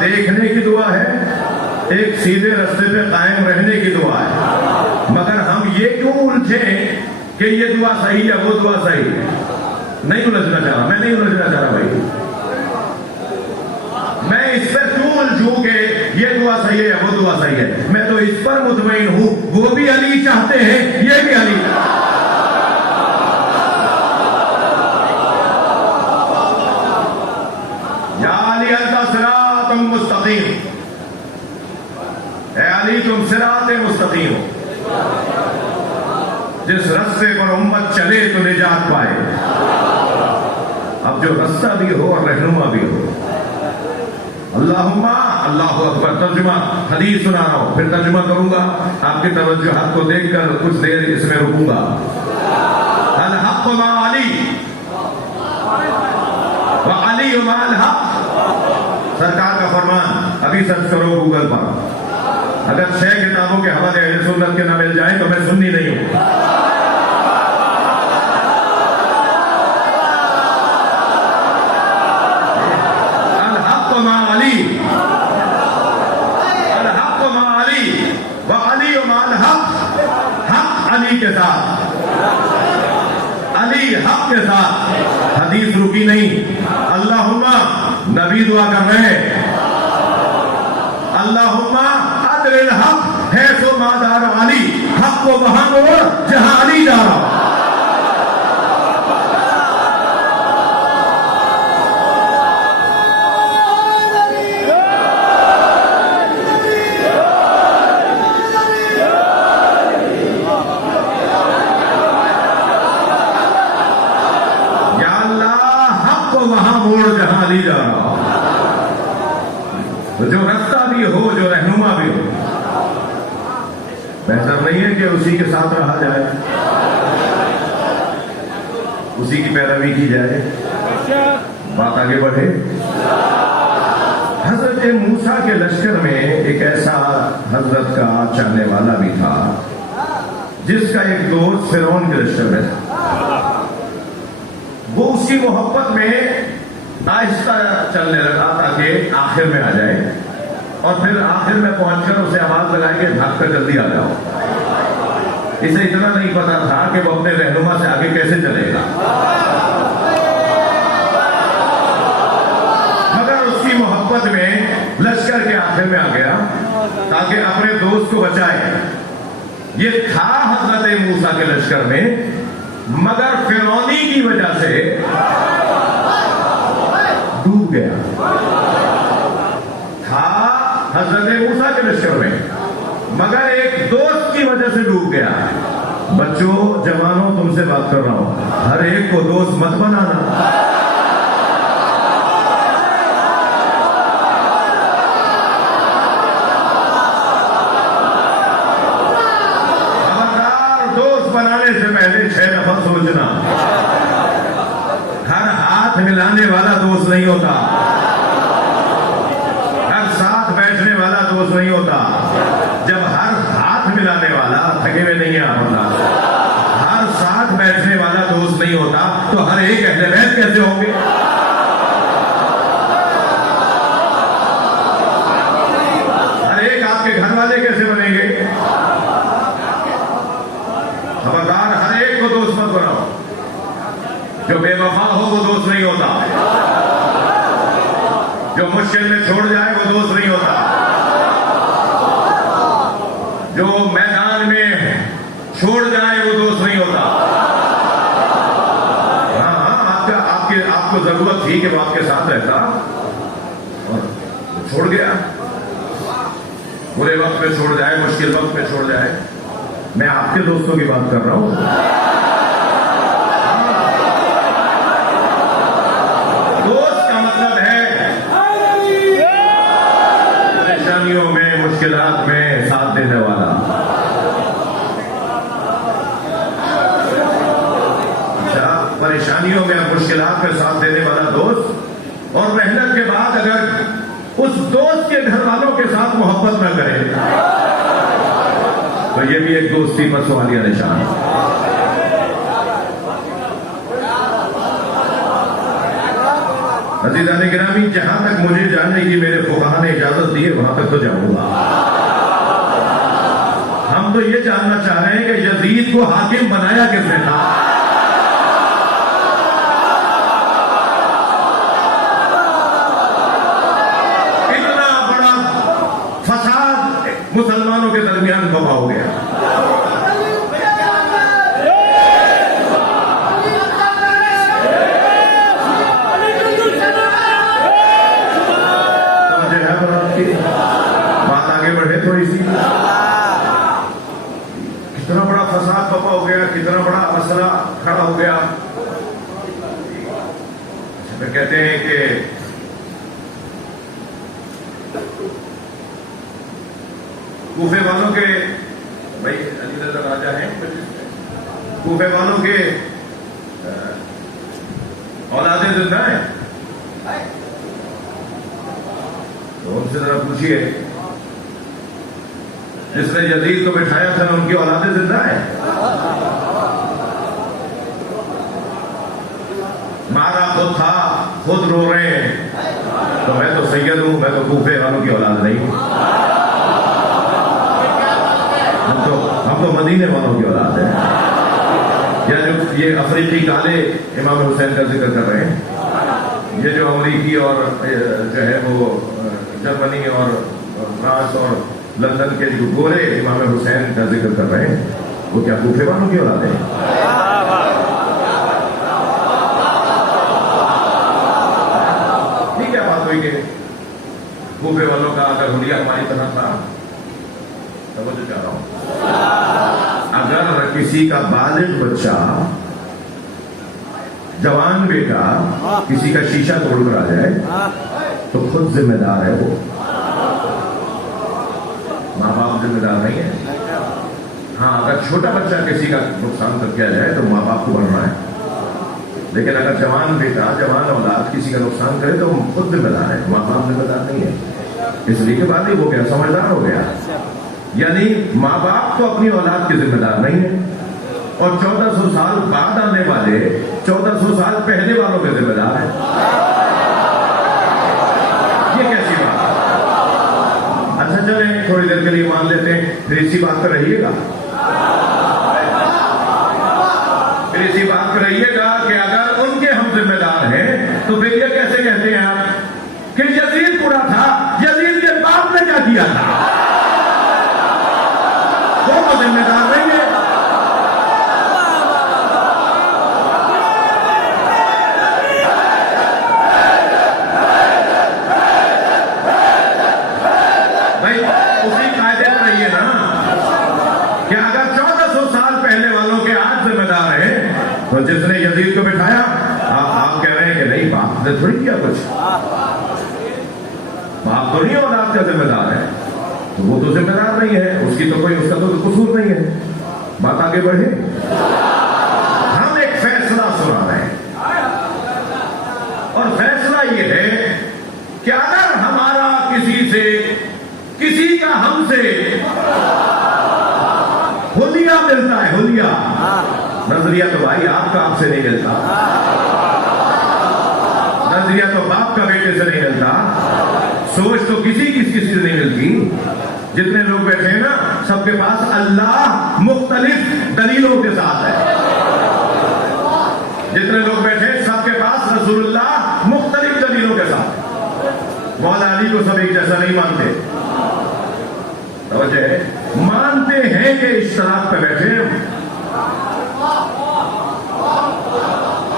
دیکھنے کی دعا ہے، ایک سیدھے راستے پہ قائم رہنے کی دعا ہے، مگر ہم یہ کیوں الجھیں کہ یہ دعا صحیح ہے وہ دعا صحیح ہے؟ نہیں الجھنا چاہ رہا، میں نہیں الجھنا چاہ رہا بھائی، میں اس پر کیوں الجھوں کہ یہ دعا صحیح ہے وہ دعا صحیح ہے؟ میں تو اس پر مطمئن ہوں وہ بھی علی چاہتے ہیں، یہ بھی علی چاہتے ہیں۔ یا علی انت صراط مستقیم، اے علی تم صراط مستقیم ہو، جس راستے پر امت چلے تو نجات پائے۔ اب جو راستہ بھی ہو اور رہنما بھی ہو۔ اللہم اللہ اکبر۔ ترجمہ حدیث سنا رہا ہوں، پھر ترجمہ کروں گا، آپ کی توجہات کو دیکھ کر کچھ دیر اس میں رکوں گا۔ الحق مع علی وعلی مع الحق، سرکار کا فرمان، ابھی سرچ کرو گوگل پر، اگر 6 کتابوں کے حوالے اہل سنت کے نہ مل جائیں تو میں سنی نہیں ہوں۔ الحق مع علی، الحق مع علی وعلی مع الحق، حق علی کے ساتھ، علی حق کے ساتھ۔ حدیث رکی نہیں، اللہم نبی دعا کر رہے ہیں، اللہم ادر الحق حیث ما دار علی، حق کو وہاں موڑ جہاں علی جا رہا۔ یا اللہ حق کو وہاں موڑ جہاں علی جا رہا۔ جو راستہ بھی ہو، جو رہنما بھی ہو، بہتر نہیں ہے کہ اسی کے ساتھ رہا جائے، اسی کی پیروی کی جائے، بات آگے بڑھے۔ حضرت موسیٰ کے لشکر میں ایک ایسا حضرت کا چاہنے والا بھی تھا جس کا ایک دوست فرعون کے لشکر میں تھا۔ وہ اس کی محبت میں آہستہ چلنے لگا تاکہ آخر میں آ جائے، اور پھر آخر میں پہنچ کر اسے آواز لگائے کہ بھاگ کر جلدی آ جاؤ۔ اسے اتنا نہیں پتا تھا کہ وہ اپنے رہنما سے آگے کیسے چلے گا، مگر اس کی محبت میں لشکر کے آخر میں آ گیا تاکہ اپنے دوست کو بچائے۔ یہ تھا حضرت موسیٰ کے لشکر میں، مگر فرعونی کی وجہ سے ڈوب گیا۔ تھا حضرت موسیٰ کے لشکر میں، مگر ایک دوست کی وجہ سے ڈوب گیا۔ بچوں، جوانوں، تم سے بات کر رہا ہوں، ہر ایک کو دوست مت بنانا۔ خبردار، دوست بنانے سے پہلے 6 دفعہ سوچنا۔ ہر ہاتھ ملانے والا دوست نہیں ہوتا، ہر ساتھ بیٹھنے والا دوست نہیں ہوتا۔ جب ہر ہاتھ ملانے والا تھکے ہوئے نہیں ہوتا، ہر ساتھ بیٹھنے والا دوست نہیں ہوتا، تو ہر ایک اہل بیت کیسے ہوں گے؟ ہر ایک آپ کے گھر والے کیسے بنیں گے؟ خبردار، ہر ایک کو دوست مت بناؤ۔ جو بے وفا ہو وہ دوست نہیں ہوتا، جو مشکل میں چھوڑ جائے وہ دوست نہیں ہوتا، جو میدان میں چھوڑ جائے وہ دوست نہیں ہوتا۔ ہاں، آپ کو ضرورت تھی کہ وہ آپ کے ساتھ رہتا اور چھوڑ گیا، برے وقت میں چھوڑ جائے، مشکل وقت میں چھوڑ جائے۔ میں آپ کے دوستوں کی بات کر رہا ہوں۔ دوست کا مطلب ہے پریشانیوں میں، مشکلات میں ساتھ دینے والا۔ اچھا، پریشانیوں میں اور مشکلات میں ساتھ دینے والا دوست، اور محنت کے بعد اگر اس دوست کے گھر والوں کے ساتھ محبت نہ کرے تو یہ بھی ایک دوستی پر سوالیہ نشان ہے۔ عزیزان گرامی، جہاں تک مجھے جاننے کی میرے فقہا نے اجازت دی ہے وہاں تک تو جاؤں گا۔ ہم تو یہ جاننا چاہ رہے ہیں کہ یزید کو حاکم بنایا کس نے تھا؟ اتنا بڑا فساد مسلمانوں کے درمیان بپا ہو گیا۔ بات آگے بڑھے تھوڑی سی، کتنا بڑا فساد بپا ہو گیا، کتنا بڑا مسئلہ کھڑا ہو گیا۔ پھر کہتے ہیں کہ کوفے والوں کے بھائی علی رضا راجہ ہیں، کوفے والوں کے اولادیں زندہ ہیں، تو ان سے ذرا پوچھئے جس نے یزید کو بٹھایا تھا ان کی اولادیں زندہ ہیں؟ مارا خود تھا، خود رو رہے ہیں، تو میں تو سید ہوں، میں تو کوفے والوں کی اولاد نہیں ہوں، ہم تو مدینے والوں کی اولاد ہیں۔ یا جو یہ افریقی کالے امام حسین کا ذکر کر رہے ہیں، یہ جو امریکی اور جو ہے وہ جرمنی اور فرانس اور لندن کے جو گورے امام حسین کا ذکر کر رہے ہیں، وہ کیا کوفے والوں کی اولاد ہیں؟ کیا بات ہوئی کہ کوفے والوں کا اگر حلیہ ہماری طرح تھا؟ توجہ چاہ رہا ہوں، اگر کسی کا بالغ بچہ، جوان بیٹا کسی کا شیشہ توڑ کر آ جائے تو خود ذمہ دار ہے، وہ ماں باپ ذمہ دار نہیں ہے۔ ہاں، اگر چھوٹا بچہ کسی کا نقصان کر کے آ جائے تو ماں باپ کو بڑھنا ہے، لیکن اگر جوان بیٹا، جوان اولاد کسی کا نقصان کرے تو خود ذمہ دار ہے، ماں باپ ذمہ دار نہیں ہے۔ اس لیے کہ بعد ہی وہ کیا سمجھدار ہو گیا، یعنی ماں باپ تو اپنی اولاد کے ذمہ دار نہیں ہے، اور 1400 سال بعد آنے والے 1400 سال پہلے والوں کے ذمہ دار ہیں۔ یہ کیسی بات ہے؟ اچھا چلیں تھوڑی دیر کے لیے مان لیتے ہیں، پھر اسی بات پر رہیے گا، پھر اسی بات پر رہیے گا کہ اگر ان کے ہم ذمہ دار ہیں تو پھر یہ کیسے کہتے ہیں آپ کہ یزید پورا تھا؟ یزید کے باپ نے کیا کیا تھا؟ وہ ذمہ دار نہیں ہے۔ بھائی اسی قاعدے پر رہیے نا کہ اگر 1400 سال پہلے والوں کے آج ذمہ دار ہیں تو جس نے یزید کو بٹھایا، آپ کہہ رہے ہیں کہ نہیں باپ نے تھوڑی کیا کچھ، باپ تو نہیں اولاد کا ذمہ دار ہے، تو وہ تو ذمہ دار نہیں ہے، اس کا تو قصور نہیں ہے۔ بات آگے بڑھے، ہم ایک فیصلہ سنا رہے ہیں، اور فیصلہ یہ ہے کہ اگر ہمارا کسی کا ہم سے حلیہ ملتا ہے، حلیہ نظریہ تو بھائی آپ کا آپ سے نہیں ملتا، نظریہ تو باپ کا بیٹے سے نہیں ملتا، سوچ تو کسی سے نہیں ملتی۔ جتنے لوگ بیٹھے ہیں نا سب کے پاس اللہ مختلف دلیلوں کے ساتھ ہے، جتنے لوگ بیٹھے سب کے پاس رسول اللہ مختلف دلیلوں کے ساتھ ہے۔ مولا علی کو سب ایک جیسا نہیں مانتے، توجہ ہے، مانتے ہیں کہ اشتراک پہ بیٹھے،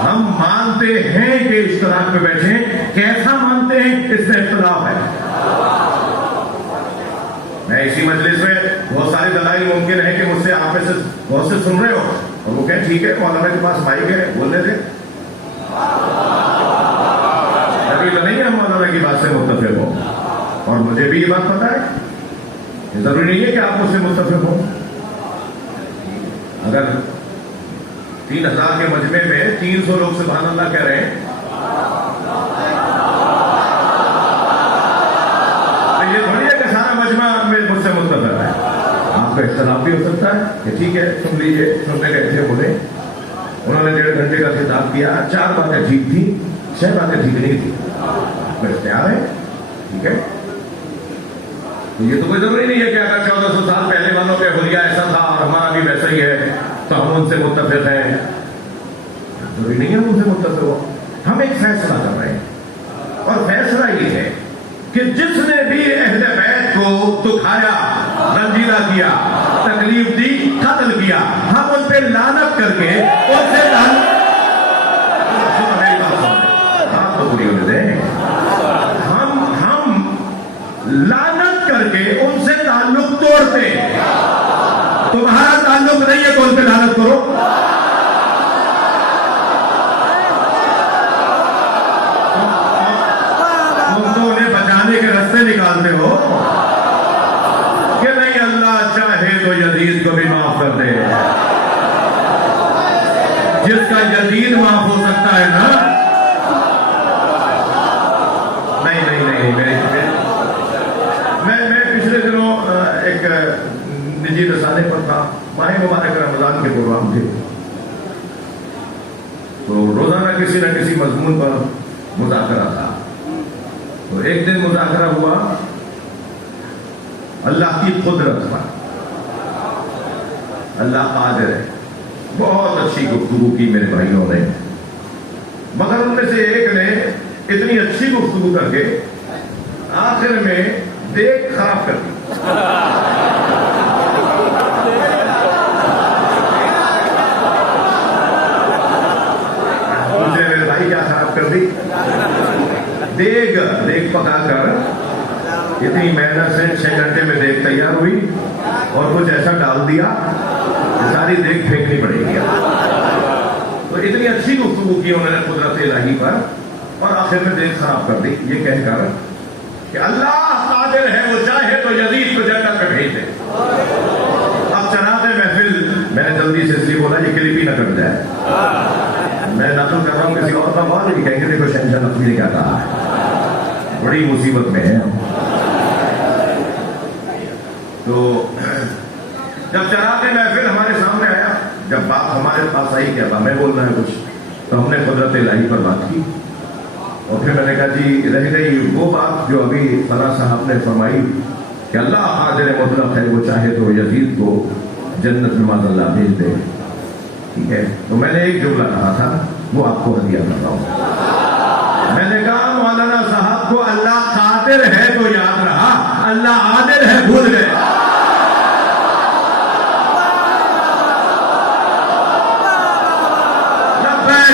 ہم مانتے ہیں کہ اشتراک پہ بیٹھے، کیسا مانتے ہیں اس میں اختلاف ہے۔ میں اسی مجلس میں بہت سارے دلائل ممکن ہے کہ مجھ سے آپ میں سے بہت سے سن رہے ہو اور وہ کہیں ٹھیک ہے مولانا کے پاس مائک ہے بولنے دے، ابھی تو نہیں ہے مولانا کی بات سے متفق ہو، اور مجھے بھی یہ بات پتا ہے، ضروری نہیں ہے کہ آپ مجھ سے متفق ہو۔ اگر 3000 کے مجمع میں 300 لوگ سبحان اللہ کہہ رہے ہیں تو یہ تھوڑی ہے کہ سارا مجمع میں مجھ سے متفق ہے، آپ کا اختلاف بھی ہو سکتا ہے کہ ٹھیک ہے سن لیجیے، سننے کے ایسے بولے، انہوں نے 1.5 گھنٹے کا خطاب کیا، 4 باتیں ٹھیک تھی، 6 باتیں ٹھیک نہیں تھی، میں اختیار ہے. ٹھیک ہے, یہ تو کوئی ضروری نہیں ہے کہ اگر 1400 سال پہلے والوں کے حلیہ ایسا تھا اور ہمارا بھی ویسا ہی ہے تو ہم ان سے متفق ہیں. ضروری نہیں ہے ان سے متفق ہو. ہم ایک فیصلہ کر رہے ہیں اور فیصلہ یہ ہے کہ جس نے بھی اہل بیت کو دکھایا, رنجیدہ کیا, تکلیف دی, قتل کیا, ہم ان پہ لعنت کر کے ان سے بات تو پوری ہونے دیں. ہم لعنت کر کے ان سے تعلق توڑتے. تمہارا تعلق نہیں ہے تو ان پہ لعنت کرو. تم تو انہیں بچانے کے راستے نکالتے ہو کہ نہیں اللہ چاہے تو یزید کو بھی معاف کر دے. جس کا یزید معاف ہو سکتا ہے نا. نہیں میں پچھلے دنوں ایک نجی رسالے پر تھا. ماہ مبارک رمضان کے پروگرام تھے تو روزانہ کسی نہ کسی مضمون پر مذاکرہ تھا. تو ایک دن مذاکرہ ہوا اللہ کی قدرت پر. اللہ قادر ہے. بہت اچھی گفتگو کی میرے بھائیوں نے, مگر ان میں سے ایک نے اتنی اچھی گفتگو کر کے آخر میں دیکھ خراب کر دی. مجھے میرے بھائی کیا خراب کر دی؟ دیکھ پکا کر اتنی محنت سے 6 گھنٹے میں دیکھ تیار ہوئی اور کچھ ایسا ڈال دیا کہ ساری دیکھ پھینکنی پڑے گی. تو اتنی اچھی گفتگو کی انہوں نے قدرت الہی پر اور آخر میں دیکھ خراب کر دی یہ کہہ کر کہ اللہ قادر ہے, وہ چاہے تو یزید کو جنت میں بھیج دے. اب چراغ محفل میں نے جلدی سے اس لیے بولا یہ کلپ ہی نہ کٹ جائے. میں نقل کر رہا ہوں کسی اور کا بات نہیں کہیں گے دیکھو شہنشاہ نقوی نے کیا کہا ہے, بڑی مصیبت میں ہے. تو جب چراغ محفل ہمارے سامنے آیا, جب بات ہمارے پاس آئی کیا تھا میں بول رہا ہوں کچھ, تو ہم نے قدرت الہی پر بات کی اور پھر میں نے کہا جی رہ گئی وہ بات جو ابھی فلاں صاحب نے فرمائی کہ اللہ قادر مطلق ہے, وہ چاہے تو یزید کو جنت میں معاذ اللہ بھیج دے. ٹھیک ہے, تو میں نے ایک جملہ کہا تھا وہ آپ کو ہدیہ کر رہا ہوں. میں نے کہا مولانا صاحب کو اللہ قادر ہے تو یاد رہا, اللہ عادل ہے بھول گئے.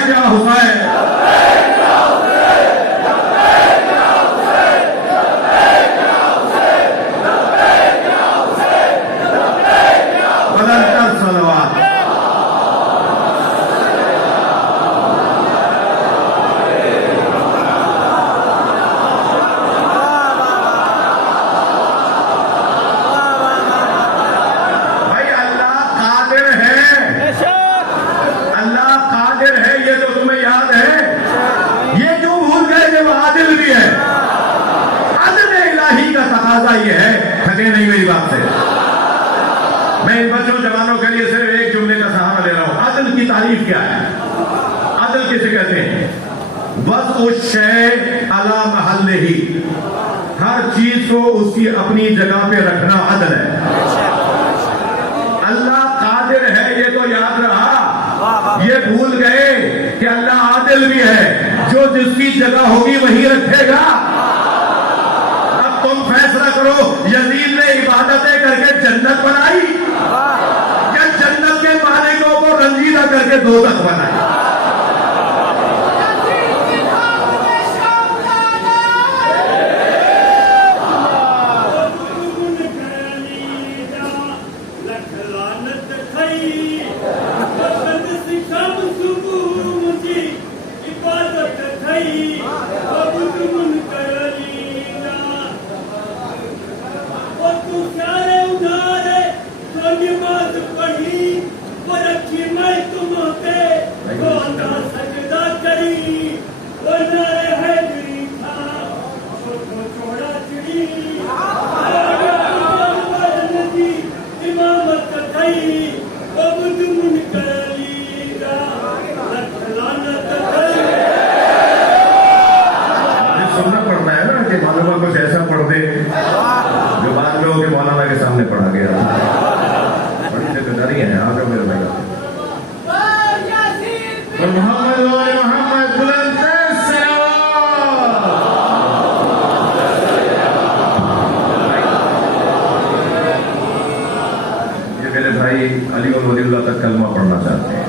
کیا ہوا ہے بدلتر صلوات. بھائی اللہ قادر ہے, اللہ قادر ہے, یہ تو تمہیں یاد ہے. یہ کیوں بھول گئے کہ وہ عادل بھی ہے. عدل الہی کا تقاضا یہ ہے, تھکے نہیں میری بات سے. میں ان بچوں جوانوں کے لیے صرف ایک جملے کا سہارا لے رہا ہوں. عدل کی تعریف کیا ہے؟ عدل کسے کہتے ہیں؟ وضع الشیء علی محلہ, ہر چیز کو اس کی اپنی جگہ پہ رکھنا عدل ہے. اللہ قادر ہے یہ تو یاد رہا, یہ بھول گئے کہ اللہ عادل بھی ہے, جو جس کی جگہ ہوگی وہی رکھے گا. اب تم فیصلہ کرو, یزید نے عبادتیں کر کے جنت بنائی یا جنت کے مالکوں کو رنجیدہ کر کے دوزخ بنائی؟ میں پڑھا گیا تھا. بڑی ذمہ داری ہے. آ جاؤ میرے بھائی. محمد والے محمد بلند میرے بھائی علی اور ولی اللہ تک کلمہ پڑھنا چاہتے ہیں.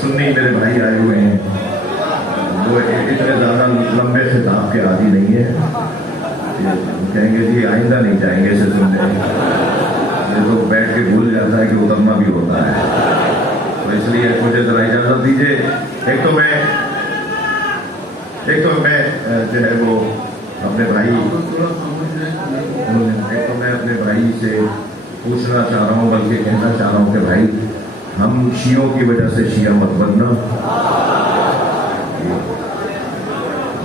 سنی میرے بھائی آئے ہوئے ہیں وہ اتنے زیادہ لمبے خطاب کے عادی نہیں ہے. کہیں گے جی آئندہ نہیں جائیں گے اسے سننے. یہ تو بیٹھ کے بھول جاتا ہے کہ اترنا بھی ہوتا ہے. تو اس لیے مجھے ذرا اجازت دیجیے. ایک تو میں جو ہے وہ اپنے بھائی سے پوچھنا چاہ رہا ہوں, بلکہ کہنا چاہ رہا ہوں کہ بھائی ہم شیعوں کی وجہ سے شیعہ مت بننا.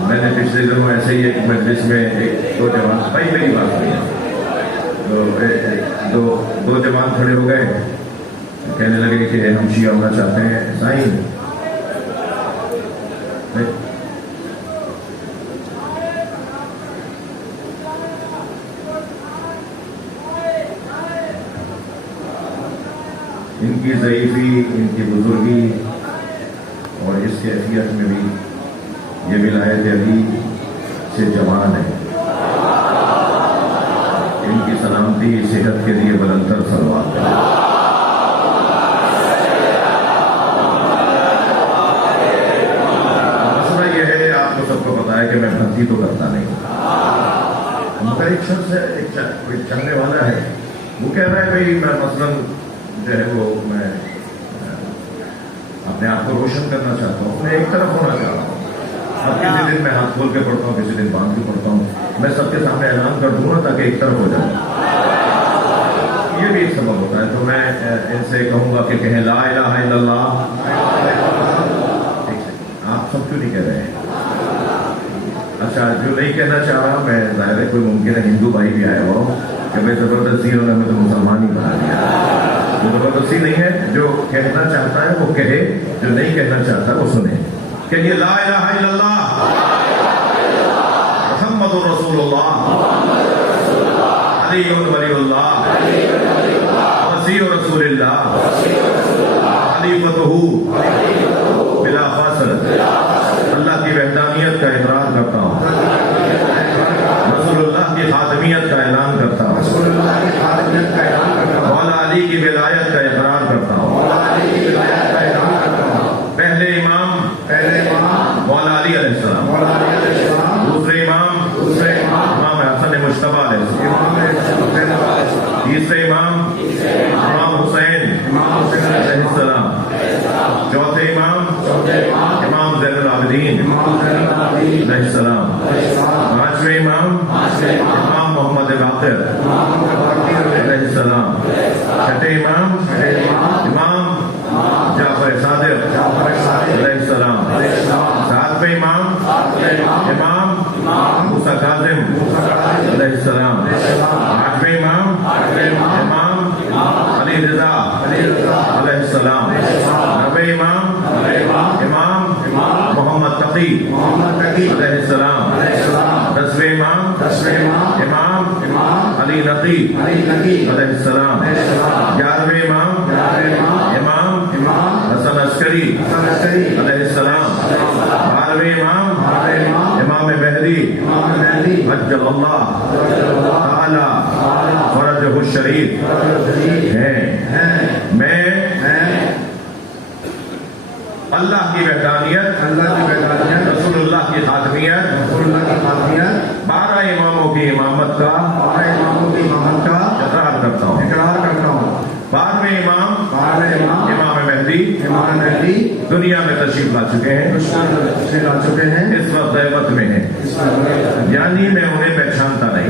میں نے پچھلے دنوں ایسے ہی ایک مجلس میں دو جوان, بھائی میری بات نہیں ہے, دو جوان کھڑے ہو گئے, کہنے لگے کہ ہم شیعہ ہونا چاہتے ہیں. سائیں ان کی ضعیفی, ان کی بزرگی اور اس کیفیت میں بھی یہ ولایت علی سے جوان ہے. ان کی سلامتی صحت کے لیے بلندر صلوات ہے. مسئلہ یہ ہے, آپ کو سب کو پتا ہے کہ میں بھکتی تو کرتا نہیں. ان کا ایک شخص ہے, کوئی چلنے والا ہے, وہ کہہ رہا ہے بھائی میں مثلاً جو ہے وہ میں اپنے آپ کو روشن کرنا چاہتا ہوں, میں ایک طرف ہونا چاہتا ہوں. اب کسی دن میں ہاتھ کھول کے پڑھتا ہوں, کسی دن باندھ کے پڑھتا ہوں. میں سب کے سامنے اعلان کر دوں نا تاکہ ایک طرف ہو جائے. یہ بھی ایک سبب ہوتا ہے. تو میں ان سے کہوں گا کہ کہیں لا الہ الا اللہ. آپ سب کیوں نہیں کہہ رہے ہیں؟ اچھا, جو نہیں کہنا چاہ رہا, میں ظاہر ہے کوئی ممکن ہے ہندو بھائی بھی آئے ہو کہ بھائی زبردستی انہوں نے مجھے مسلمان ہی بنا دیا. وہ زبردستی نہیں ہے, جو کہنا چاہتا ہے وہ کہے, جو نہیں کہنا چاہتا وہ سنے. کہیے لا الہ الا اللہ محمد رسول اللہ علی ولی اللہ وصی رسول اللہ خلیفتہ بلا فاصل. اللہ کی وحدانیت کا اقرار کرتا ہوں, رسول اللہ کی خاتمیت کا اعلان کرتا ہوں, مولا علی کی ولایت کا اقرار کرتا ہوں. پہلے امام مولا علی علیہ السلام, دوسرے امام امام حسن مجتبیٰ علیہ السلام, تیسرے امام امام حسین علیہ السلام, چوتھے امام امام زین العابدین علیہ السلام, پانچویں امام امام محمد باقر علیہ السلام, چھٹے امام امام جعفر صادق علیہ السلام, ساتویں امام امام موسیٰ کاظم علیہ السلام, آٹھویں امام امام علی رضا علیہ السلام, نویں امام امام محمد تقی علیہ السلام, دسویں امام امام علی نقی علیہ السلام, گیارہویں امام امام حسن عسکری علیہ السلام, بارہویں امام امام مہدی عجل اللہ تعالی فرجہ الشریف ہیں. میں اللہ کی وحدانیت, رسول اللہ کی خاتمیت, 12 اماموں کی امامت کا اقرار کرتا ہوں. 12ویں امام امام مہدی دنیا میں تشریف لا چکے ہیں, اس وقت غیبت میں ہیں, یعنی میں انہیں پہچانتا نہیں.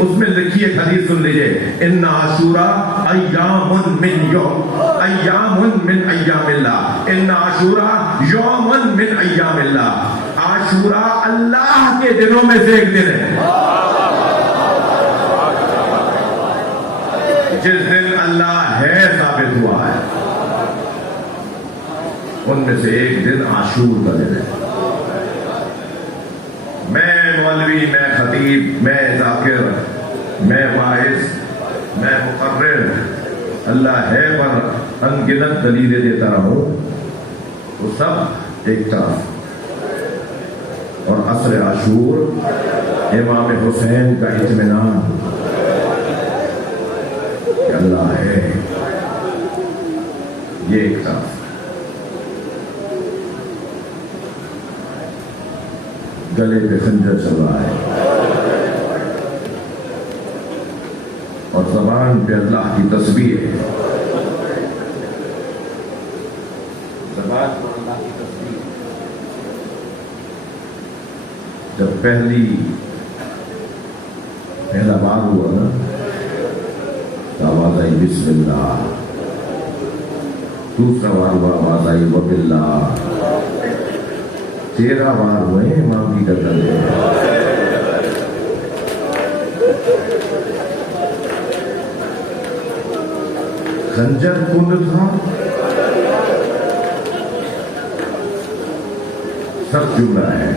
اس میں لکھی ایک حدیث سن لیجئے، ان عاشورا ایام من ایام اللہ، ان عاشورا یوم من ایام اللہ، عاشورا اللہ کے دنوں میں سے ایک دن ہے جس دن اللہ ہے ثابت ہوا ہے، ان میں سے ایک دن عاشور کا دن ہے۔ میں مولوی، میں خطیب، میں ذاکر، میں واعظ، میں مقرر، اللہ ہے پر انگنت دلیلیں دیتا رہوں، وہ سب ایک طرف، اور عصر عاشور امام حسین کا اطمینان کہ اللہ ہے، یہ ایک طرف۔ گلے پہ خنجر چلا ہے اور زبان پہ اللہ کی تسبیح ہے، زبان پر اللہ کی تسبیح۔ جب پہلا بار ہوا نا تو آواز آئی بسم اللہ، دوسرا بار ہوا آواز آئی وباللہ، 13 بار ہوئے امام کی گردن میں۔ خنجر کند تھا، سب جملہ ہے،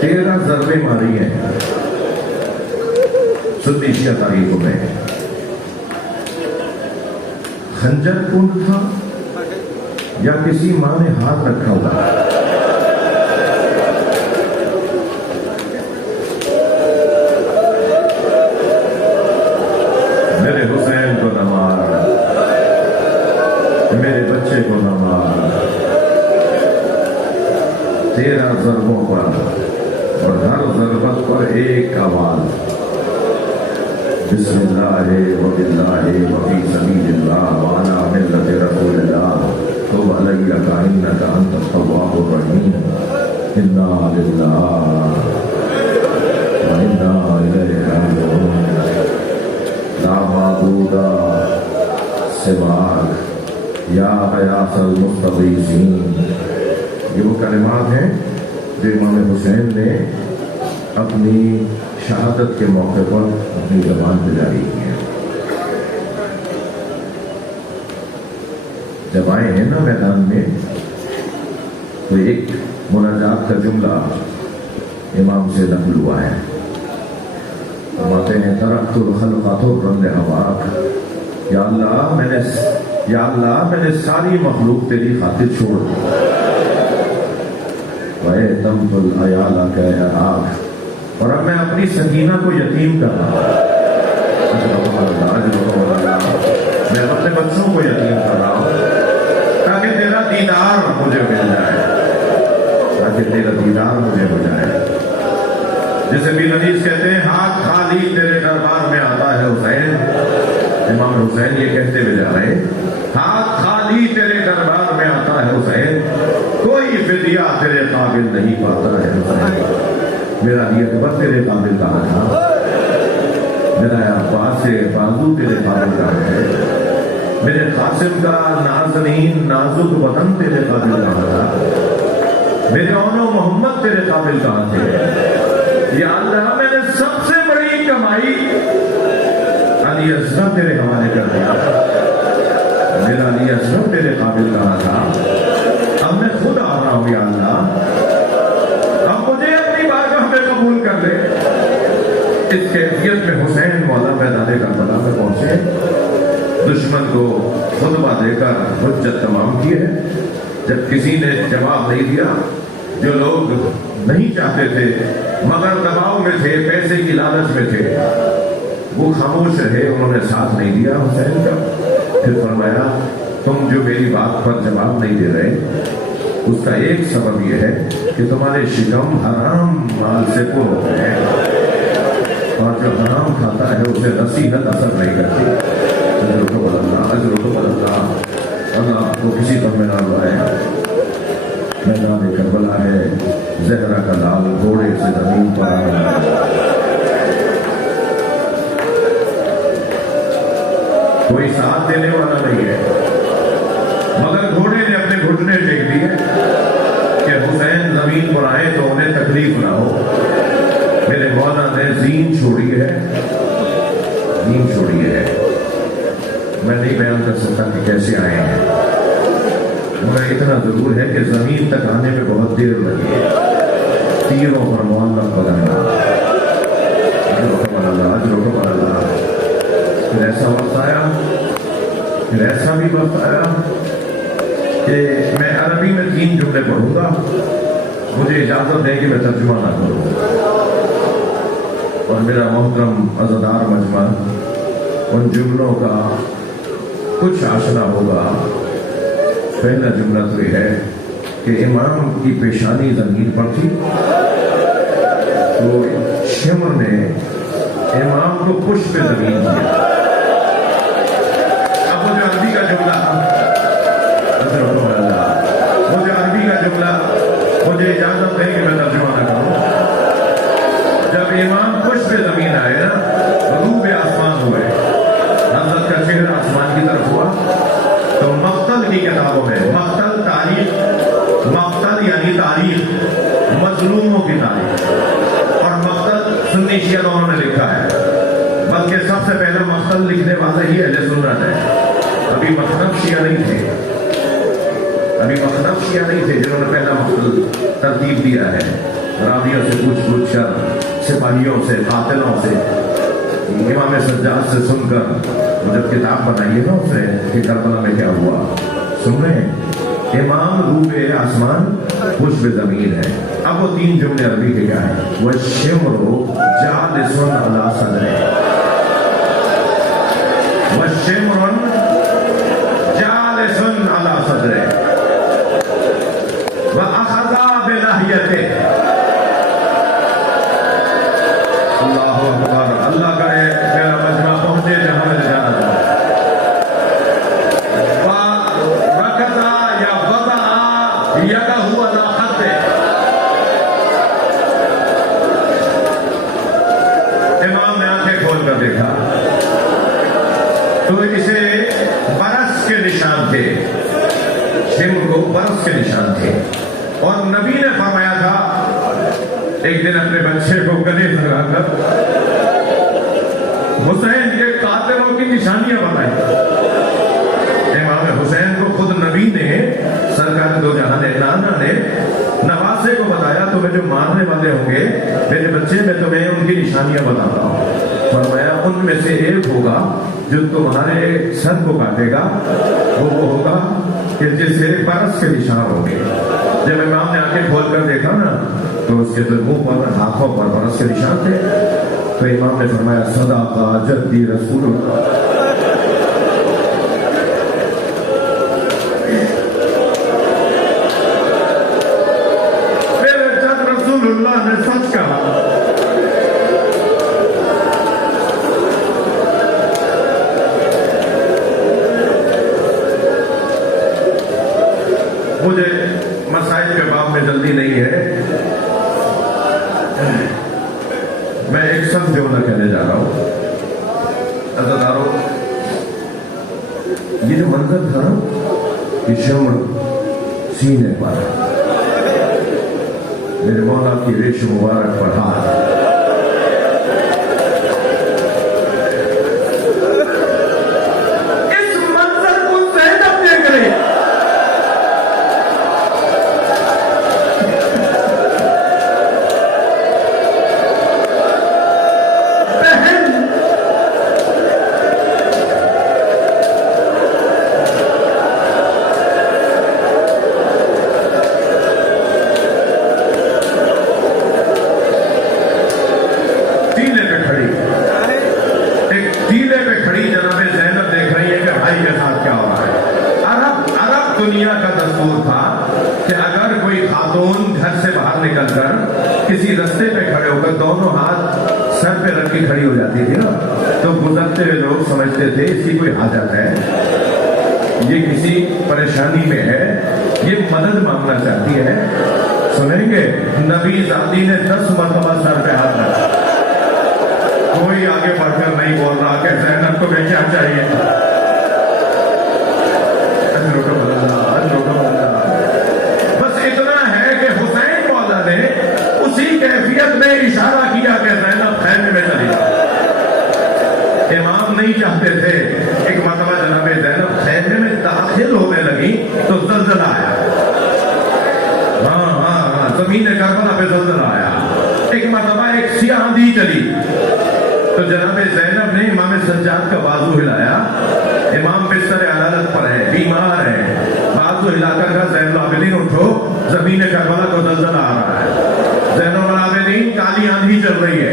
13 ضربیں ماری ہیں سنی شیعہ تاریخوں میں۔ خنجر کند تھا یا کسی ماں نے ہاتھ رکھا ہوا؟ میرے حسین کو نہ مار، میرے بچے کو نہ مار، 13 ضربوں پر، اور ہر ضربت پر ایک آواز، بسم اللہ وباللہ وفی سبیل اللہ وعلی ملت رسول اللہ تب علیہ انک انت التواب الرحیم، انا للہ وانا الیہ راجعون، لا معبود سواک یا غیاث المستغیثین۔ یہ وہ کلمات ہیں جو امام حسین نے اپنی شہادت کے موقع پر اپنی زبان پہ جاری کی ہیں۔ جب آئے ہیں نا میدان میں تو ایک مناجات کا جملہ امام سے نقل ہوا ہے، فرماتے ہیں ترکت الخلق طرا لہواک، یا اللہ میں نے ساری مخلوق تیری خاطر چھوڑ دی، وَأَتَمْتُ الْعَيَالَ كَيَرَاكَ، اور اب میں اپنی سکینہ کو یتیم کر رہا ہوں، میں اپنے بچوں کو یتیم کر رہا ہوں تاکہ تیرا دیدار مجھے مل جائے، تاکہ تیرا دیدار مجھے ہو جائے۔ جسے بھی حدیث کہتے ہیں ہاتھ خالی تیرے دربار میں آتا ہے حسین، امام حسین یہ کہتے ہوئے جا رہے ہیں ہاتھ خالی تیرے دربار میں آتا ہے حسین، کوئی فدیہ تیرے قابل نہیں پاتا ہے حسین۔ میرا علی اکبر تیرے قابل کہاں تھا، میرا عباس سے بازو تیرے قابل کہاں ہے، میرے قاسم کا نازنین نازک وطن تیرے قابل کہاں تھا، میرے اونو محمد تیرے قابل کہاں تھے۔ یا اللہ میں نے سب سے بڑی کمائی علی اصغر تیرے حوالے کر دیا، میرا علی اصغر تیرے قابل کہاں تھا، اب میں خود آ رہا ہوں یا اللہ، اب مجھے اپنی بارگاہ میں قبول کر لے۔ اس کیفیت میں حسین مولا میدان کربلا میں پہنچے، دشمن کو خطبہ دے کر حجت تمام کی ہے۔ جب کسی نے جواب نہیں دیا، جو لوگ نہیں چاہتے تھے مگر دباؤ میں تھے، پیسے کی لالچ میں تھے، وہ خاموش رہے، انہوں نے ساتھ نہیں دیا حسین کا۔ پھر فرمایا تم جو میری بات پر جواب نہیں دے رہے، اس کا ایک سبب یہ ہے کہ تمہارے شکم حرام مال سے پر ہو گئے ہیں، اور جو حرام کھاتا ہے اسے نصیحت اثر نہیں کرتی۔ اجر و اللہ، اللہ آپ کو کسی غم میں نہ لائے۔ میدان کربلا ہے، زہرا کا لال گھوڑے سے زمین پر آ رہا ہے۔ کوئی ساتھ دینے والا نہیں ہے، مگر گھوڑے نے اپنے گھٹنے ٹیک دیے کہ حسین زمین پر آئے تو انہیں تکلیف نہ ہو۔ میرے مولا نے زین چھوڑی ہے، زین چھوڑی ہے۔ میں نہیں بیان کر سکتا کہ کیسے آئے ہیں، مگر اتنا ضرور ہے کہ زمین تک آنے میں بہت دیر لگی ہے، تیروں پر معلق بنانا، اجر اللہ۔ پھر ایسا وقت آیا، پھر ایسا بھی وقت آیا کہ میں عربی میں 3 جملے پڑھوں گا، مجھے اجازت دیں کہ میں ترجمہ نہ کروں، اور میرا محترم عزادار مجمع ان جملوں کا کچھ آشنا ہوگا۔ پہلا جملہ تو یہ ہے کہ امام کی پیشانی زمین پر تھی، تو شمر نے امام کو پشت پہ زمین دیا۔ اب مجھے عربی کا جملہ مجھے اجازت دیں کہ میں ترجمہ نہ کروں۔ جب امام پشت پہ زمین آئے نا، روح آسمان ہوئے، حضرت کا چہرہ آسمان کی طرف ہوا، تو مقتل کی کتابوں میں مقتل تاریخ، مقتل یعنی تاریخ، مظلوموں کی تاریخ، اور مقتل سنی شیعہ دونوں نے لکھا ہے، بلکہ سب سے پہلے مقتل لکھنے والے ہی اہل سنت ہے۔ ابھی مخنف شیعہ نہیں تھے، جنہوں نے پہلا مقتل ترتیب دیا ہے، راویوں سے پوچھ کر، سپاہیوں سے، قاتلوں سے، امام سجاد سے سن کر وہ جب کتاب بنائی ہے نا اس نے کہ کربلا میں کیا ہوا، سن رہے ہیں؟ امام روح آسمان، پشت پہ زمین ہے۔ اب وہ 3 جملے عربی کے کیا ہے؟ وَالشِّمْرُ جَالِسٌ عَلَىٰ صَدْرِهِ، وَالشِّمْرُ جَالِسٌ عَلَىٰ صَدْرِهِ وَأَخَذَ بِلَحْيَتِهِ۔ اللہ اکبر، اللہ کرے میرا مجمع پہنچے جہاں میں جانا تھا۔ وَرَكَضَ یا وَضَعَ يَدَهُ عَلَىٰ خَدِّهِ۔ امام نے آنکھیں کھول کر دیکھا تو اسے برس کے نشان تھے، شمر کو برس کے نشان تھے، اور نبی نے فرمایا تھا ایک دن اپنے بچے کو گلے لگا کر حسین کے قاتلوں کی نشانیاں بتائی۔ امام حسین کو خود نبی نے، سرکار دو جہاں نے، نانا نے نواسے کو بتایا تمہیں جو مارنے والے ہوں گے میرے بچے، میں تمہیں ان کی نشانیاں بتاتا ہوں۔ فرمایا ان میں سے ایک ہوگا جو تمہارے سر کو کاٹے گا، وہ ہوگا کہ جس سے برس کے نشان ہوں گے۔ جب امام نے آنکھیں کھول کر دیکھا نا تو اس کے منہ پر، ہاتھوں پر برس کے نشان تھے، تو امام نے فرمایا صدق جدی رسول اللہ۔ میرے جد رسول اللہ نے سچ کہا۔ مجھے مسائل کے باب میں جلدی نہیں ہے، میں ایک سخت جملہ کہنے جا رہا ہوں۔ عزادارو، یہ جو منظر تھا کہ شمع سینے پر، میرے مولا کی ریش مبارک پر ہاتھ، اس منظر کو زینب دیکھ رہی ہے۔ دنیا کا دستور تھا کہ اگر کوئی خاتون گھر سے باہر نکل کر کسی رستے پہ کھڑے ہو کر دونوں ہاتھ سر پہ رکھ کے کھڑی ہو جاتی تھی نا، تو گزرتے ہوئے لوگ سمجھتے تھے اس کی کوئی حاجت ہے، یہ کسی پریشانی میں ہے، یہ مدد مانگنا چاہتی ہے. سنیں گے نبی ذاتی نے 10 مرتبہ سر پہ ہاتھ رکھا. کوئی آگے بڑھ کر نہیں بول رہا کہ زینب تمہیں کیا چاہیے. بس اتنا ہے کہ حسین مولا نے اسی کیفیت میں اشارہ کیا کہ زینب خیمے میں چلی جائے. امام نہیں چاہتے تھے. ایک مرتبہ جناب زینب خیمے میں داخل ہونے لگی تو زلزلہ آیا. ہاں زمین کربلا پہ زلزلہ آیا. ایک مرتبہ ایک سیاہ آندھی چلی تو جناب زینب نے امام سجاد کا بازو ہلایا. امام بستر عدالت پر ہے, بیمار ہے. بازو ہلا کر کہا زین العابدین اٹھو, زمین کربلا کو زلزلہ آ رہا ہے. زین العابدین کالی آندھی چل رہی ہے.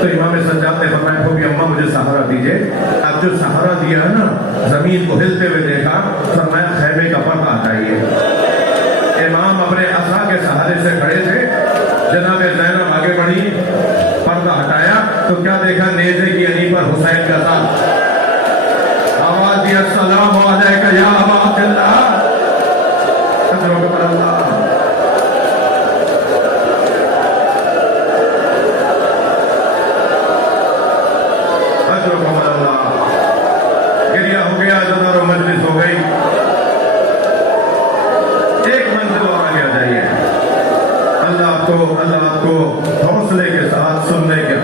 تو امام سجاد نے فرمایا کہ اماں مجھے سہارا دیجئے. اب جو سہارا دیا ہے نا, زمین کو ہلتے ہوئے دیکھا, فرمایا خیمے کا پردہ ہٹائیے. امام اپنے عصا کے سہارے سے کھڑے تھے. جناب زینب آگے بڑھی, پردہ ہٹایا تو کیا دیکھا, نیزے کی علی پر حسین کا ساتھ. آواز دیا السلام علیکم یا ابا عبداللہ. گریا ہو گیا, جدار و مجلس ہو گئی. ایک منزل اور آگے آ جائیے. اللہ آپ کو حوصلے کے ساتھ سننے کے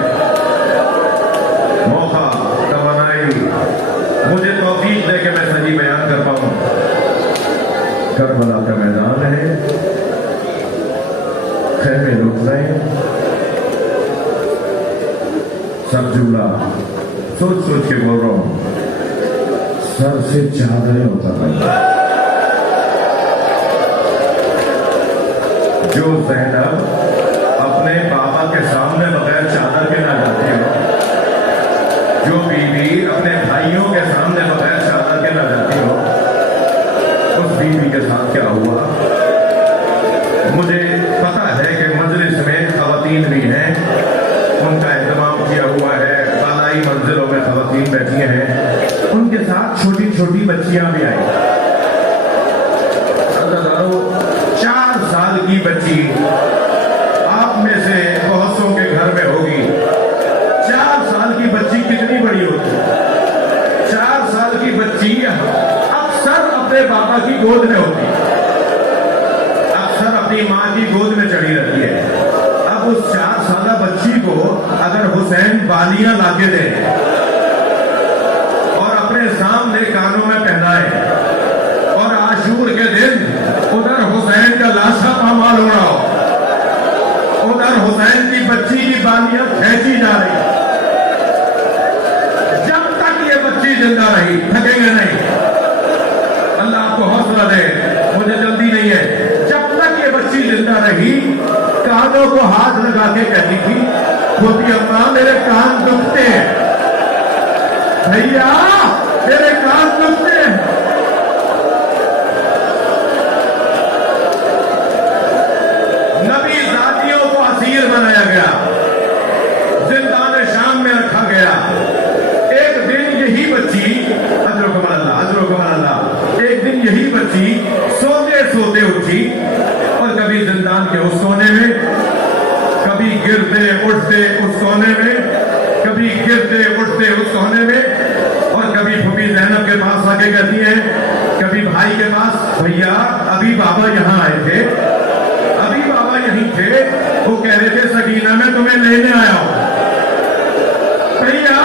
موقع, توانائی, مجھے توفیق دے کہ میں صحیح بیان کر پاؤں. کربلا کا میدان ہے, خیمے لٹ رہے ہیں. سر جھولا, سوچ سوچ کے بول رہا ہوں, سر سے چادریں اتر رہی ہیں. جو زینب اپنے بابا کے سامنے بغیر چادر کے نہ جاتی ہو, جو بیوی اپنے بھائیوں کے سامنے بغیر چادر کے نہ جاتی ہو, اس بیوی کے ساتھ کیا ہوا. مجھے پتا ہے کہ مجلس میں خواتین بھی ہیں, ان کا اہتمام کیا ہوا ہے. بالائی منزلوں میں خواتین بیٹھی ہیں, ان کے ساتھ چھوٹی چھوٹی بچیاں بھی آئی. 4 سال کی بچی آپ میں سے بہت سو کے گھر میں ہوگی. 4 سال کی بچی کتنی بڑی ہوتی ہے؟ 4 سال کی بچی اکثر اپنے بابا کی گود میں ہوتی ہے, اکثر اپنی ماں کی گود میں چڑھی رہتی ہے. اب اس 4 سالہ بچی کو اگر حسین بالیاں لا کے دے اور اپنے سامنے کانوں میں پہنائے, اور عاشور کے دن ادھر حسین کا لاشا پامال ہو رہا ہو, ادھر حسین کی بچی کی بالیاں کھینچی جا رہی, جب تک یہ بچی زندہ رہی تھکیں گے نہیں. اللہ آپ کو حوصلہ دے, مجھے جلدی نہیں ہے. جب تک یہ بچی زندہ رہی, کانوں کو ہاتھ لگا کے کہتی تھی, چھوٹی اماں میرے کان دکھتے ہیں, بھیا میرے کان دکھتے ہیں. نبی ذاتیوں کو اسیر بنایا گیا, زندان شام میں رکھا گیا. ایک دن یہی بچی, اجرکم اللہ, ایک دن یہی بچی سوتے سوتے اٹھی, اور کبھی زندان کے اس کونے میں, کبھی گرتے اٹھتے اس کونے میں, کبھی گرتے اٹھتے اس کونے میں, اور کبھی پھوپھی زینب کے پاس آ کے کہتی ہیں, کبھی بھائی کے پاس, بھیا ابھی بابا یہاں آئے تھے, ابھی بابا یہیں تھے, وہ کہہ رہے تھے سکینہ میں تمہیں لینے آیا ہوں. بھیا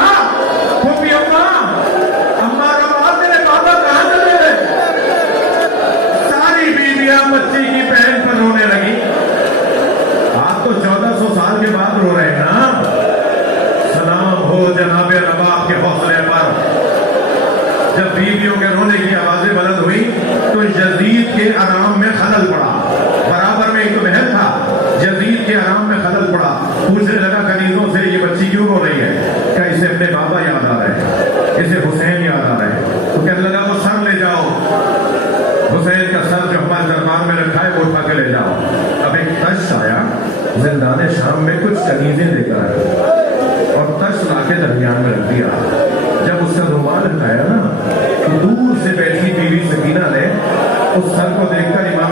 پھوپھی اماں کا بات, میرے بابا کہاں چلے گئے. ساری بیویاں بچی کی بہن پر رونے لگی. آپ تو 1400 سال کے بعد رو رہے ہیں نا. سلام ہو جناب رباب کے حوصلے پر. جب بیویوں کے رونے کی آوازیں بلند ہوئی تو یزید کے آرام میں خلل پڑا. برابر میں ایک تو محل تھا, یزید کے آرام میں خلل پڑا. پوچھنے لگا کنیزوں سے, یہ بچی کیوں رو رہی ہے؟ کیا اسے اپنے بابا یاد آ رہے ہیں, اسے حسین یاد آ رہے ہیں. تو کہنے لگا وہ سر لے جاؤ, حسین کا سر جو ہمارے دربار میں رکھا ہے وہ اٹھا کے لے جاؤ. اب ایک تشت آیا زندان شام میں, کچھ کنیزیں لے کر آئے اور تشت لا کے درمیان میں رکھ دیا. جب اس کا رومال ہٹایا نا, تو دور سے بیٹھی بیوی سکینہ نے اس سر کو دیکھ کر امام